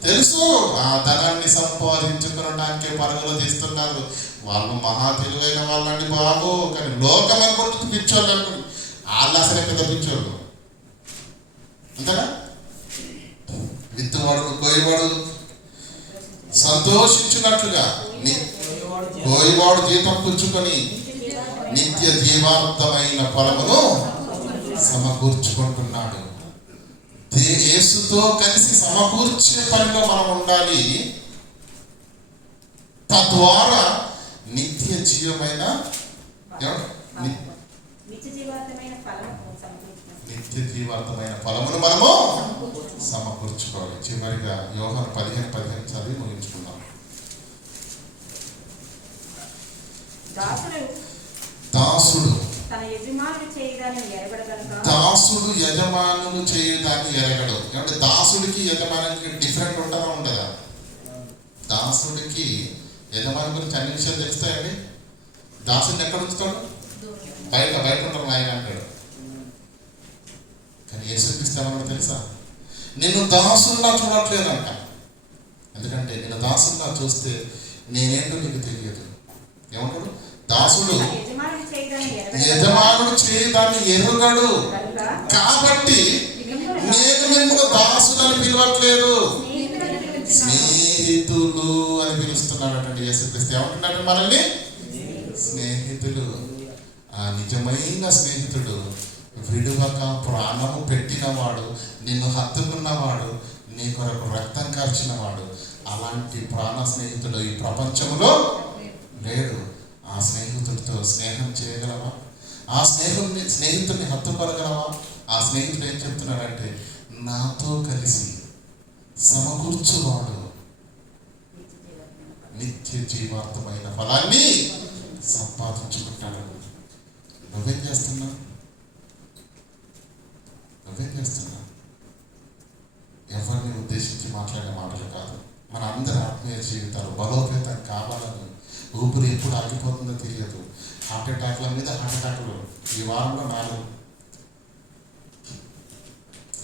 తెలుసు. ఆ ధనాన్ని సంపాదించుకోవడానికే పరుగులు తీస్తున్నారు. వాళ్ళు మహా తెలివైన వాళ్ళండి బాబు, కానీ లోకం అనుకుంటుంది పిచ్చోళ్ళు అనుకుంటుంది. వాళ్ళు అసలే పెద్ద పిచ్చోళ్ళు. అంతేనా? విత్తువాడు కోయివాడు సంతోషించినట్లుగా కోయివాడు జీతం పుచ్చుకొని నిత్య జీవార్థమైన ఫలమును సమకూర్చుకుంటున్నాడు. యేసుతో కలిసి సమకూర్చే పనిలో మనం ఉండాలి. తద్వారా నిత్య జీవమైన ఫలమును మనము సమకూర్చుకోవాలి. చివరిగా యోహాను 15:15 చదివి ముగించుకుందాం. దాసుడు యజమానులు చేయడాన్ని ఎరగడు. అంటే దాసుడికి యజమానికి డిఫరెంట్ ఉంటుందా ఉండదా? దాసుడికి యజమాని గురించి అన్ని విషయాలు తెలుస్తాయండి. దాసుడిని ఎక్కడ ఉంచుతాడు? బయట ఉంటాడు ఆయన అంటాడు. కానీ యేసుక్రీస్తు తెలుసా? నేను దాసుల్లా చూడట్లేదంట. ఎందుకంటే నేను దాసుల్లా చూస్తే నేనేంటో నీకు తెలియదు. ఏమంటాడు? దాసుడు యజమానుడు చేయదాన్ని ఎరుగడు, కాబట్టి నేను మిమ్మల్ని దాసులని పిలవట్లేదు, స్నేహితులు అని పిలుస్తున్నాడటండి యేసుక్రీస్తు. ఏమంటున్నాడు మనల్ని? స్నేహితులు. ఆ నిజమైన స్నేహితుడు, విడువక ప్రాణము పెట్టినవాడు, నిన్ను హత్తుకున్నవాడు, నీ కొరకు రక్తం కార్చినవాడు. అలాంటి ప్రాణ స్నేహితుడు ఈ ప్రపంచంలో లేడు. ఆ స్నేహితుడితో స్నేహం చేయగలవా? ఆ స్నేహితుడిని హత్తుకోగలవా? ఆ స్నేహితుడు ఏం చెప్తున్నాడంటే, నాతో కలిసి సమకూర్చువాడు నిత్య జీవార్థమైన ఫలాన్ని సంపాదించుకుంటాడు. నువ్వేం చేస్తున్నావు? ఎవరిని ఉద్దేశించి మాట్లాడే మాటలు కాదు. మన అందరి ఆత్మీయ జీవితాలు బలోపేతం కావాలని, ఊపిరి ఎప్పుడు ఆగిపోతుందో తెలియదు. హార్ట్ అటాక్ల మీద హార్ట్ అటాక్లు ఈ వారంలో 4.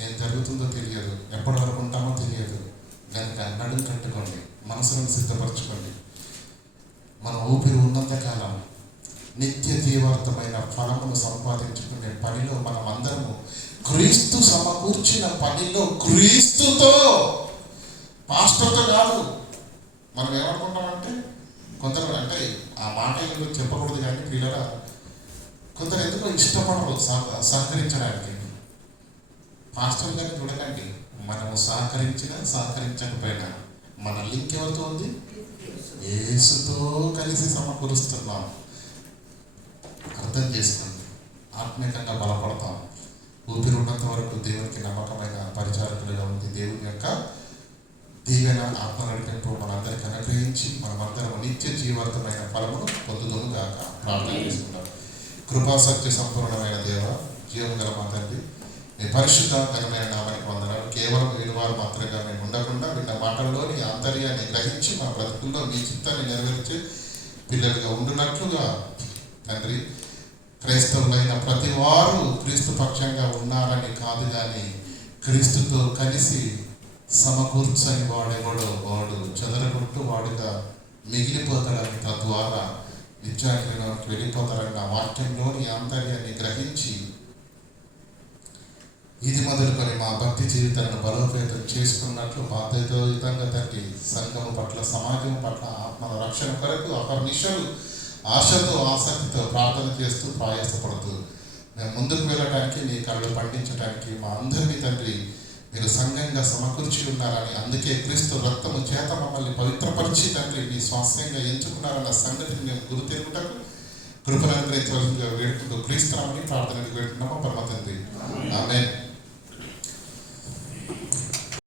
ఏం జరుగుతుందో తెలియదు, ఎప్పటి వరకు ఉంటామో తెలియదు. కనుక నడుము కట్టుకోండి, మనసులను సిద్ధపరచుకోండి. మన ఊపిరి ఉన్నంతకాలం నిత్య జీవార్థమైన ఫలమును సంపాదించుకునే పనిలో మనం అందరము, క్రీస్తు సమకూర్చిన పనిలో క్రీస్తుతో, పాస్టర్తో కాదు. మనం ఏమనుకుంటామంటే, కొందరు అంటే ఆ మాట ఎందుకు చెప్పకూడదు కానీ పిల్లల కొందరు ఎందుకో ఇష్టపడరు సహకరించడానికి. పాస్టర్ గారిని చూడకండి, మనము సహకరించినా సహకరించకపోయినా మన లింక్ ఎవరితో ఉంది? యేసుతో కలిసి సమకూరుస్తున్నాం. అర్థం చేసుకోండి, ఆత్మీయంగా బలపడతాం. ఊపిరి ఉన్నంత వరకు దేవునికి నమ్మకమైన పరిచారకులుగా ఉంది. దేవుని యొక్క దీవెన, ఆత్మ నడిపింపు మనందరికీ అనుగ్రహించి మనమందరం నిత్య జీవార్థమైన ఫలమును పొందుదుము గాక. ప్రార్థన చేసుకుంటాం. కృపాసత్య సంపూర్ణమైన దేవ, జీవము గల మా తండ్రి, నీ పరిశుద్ధ ఘనమైన నామానికి వందనాలు. కేవలం విలువారు మాత్రమే మేము ఉండకుండా విన్న మాటల్లోని ఆంతర్యాన్ని గ్రహించి మా బ్రతుకుల్లో మీ చిత్తాన్ని నెరవేర్చే పిల్లలుగా ఉండునట్లుగా తండ్రి, క్రైస్తవులైన ప్రతి వారు క్రీస్తు పక్షంగా ఉన్నారని కాదు కానీ, క్రీస్తుతో కలిసి సమకూర్చని వాడెవడో వాడు చెదరగొట్టు వాడుగా మిగిలిపోతాడని, తద్వారా నిత్యాగ్నిలోకి వెళ్ళిపోతారన్న వాక్యంలోని ఆంతర్యాన్ని గ్రహించి ఇది మొదలుకొని మా భక్తి జీవితాలను బలోపేతం చేసుకున్నట్లు బాధ్యతాయుతంగా తండ్రి, సంఘము పట్ల, సమాజం పట్ల, ఆత్మల రక్షణ కొరకు అహర్నిశలు ఆశతో ఆసక్తితో ప్రార్థన చేస్తూ ప్రయాసపడుతూ మేము ముందుకు వెళ్ళటానికి, నీ కళ్ళు పండించడానికి మా అందరినీ తండ్రి మీరు సంఘంగా సమకూర్చి ఉన్నారని, అందుకే క్రీస్తు రక్తము చేత మమ్మల్ని పవిత్రపరిచి తండ్రి మీ స్వాస్థ్యంగా ఎంచుకున్నారన్న సంగతిని మేము గుర్తెరుగుటకు కృపను అనుగ్రహించవలసిందిగా వేడుకుంటూ క్రీస్తునామని ప్రార్థనకు వేడుకున్నాము పరమ తండ్రి. ఆమేన్.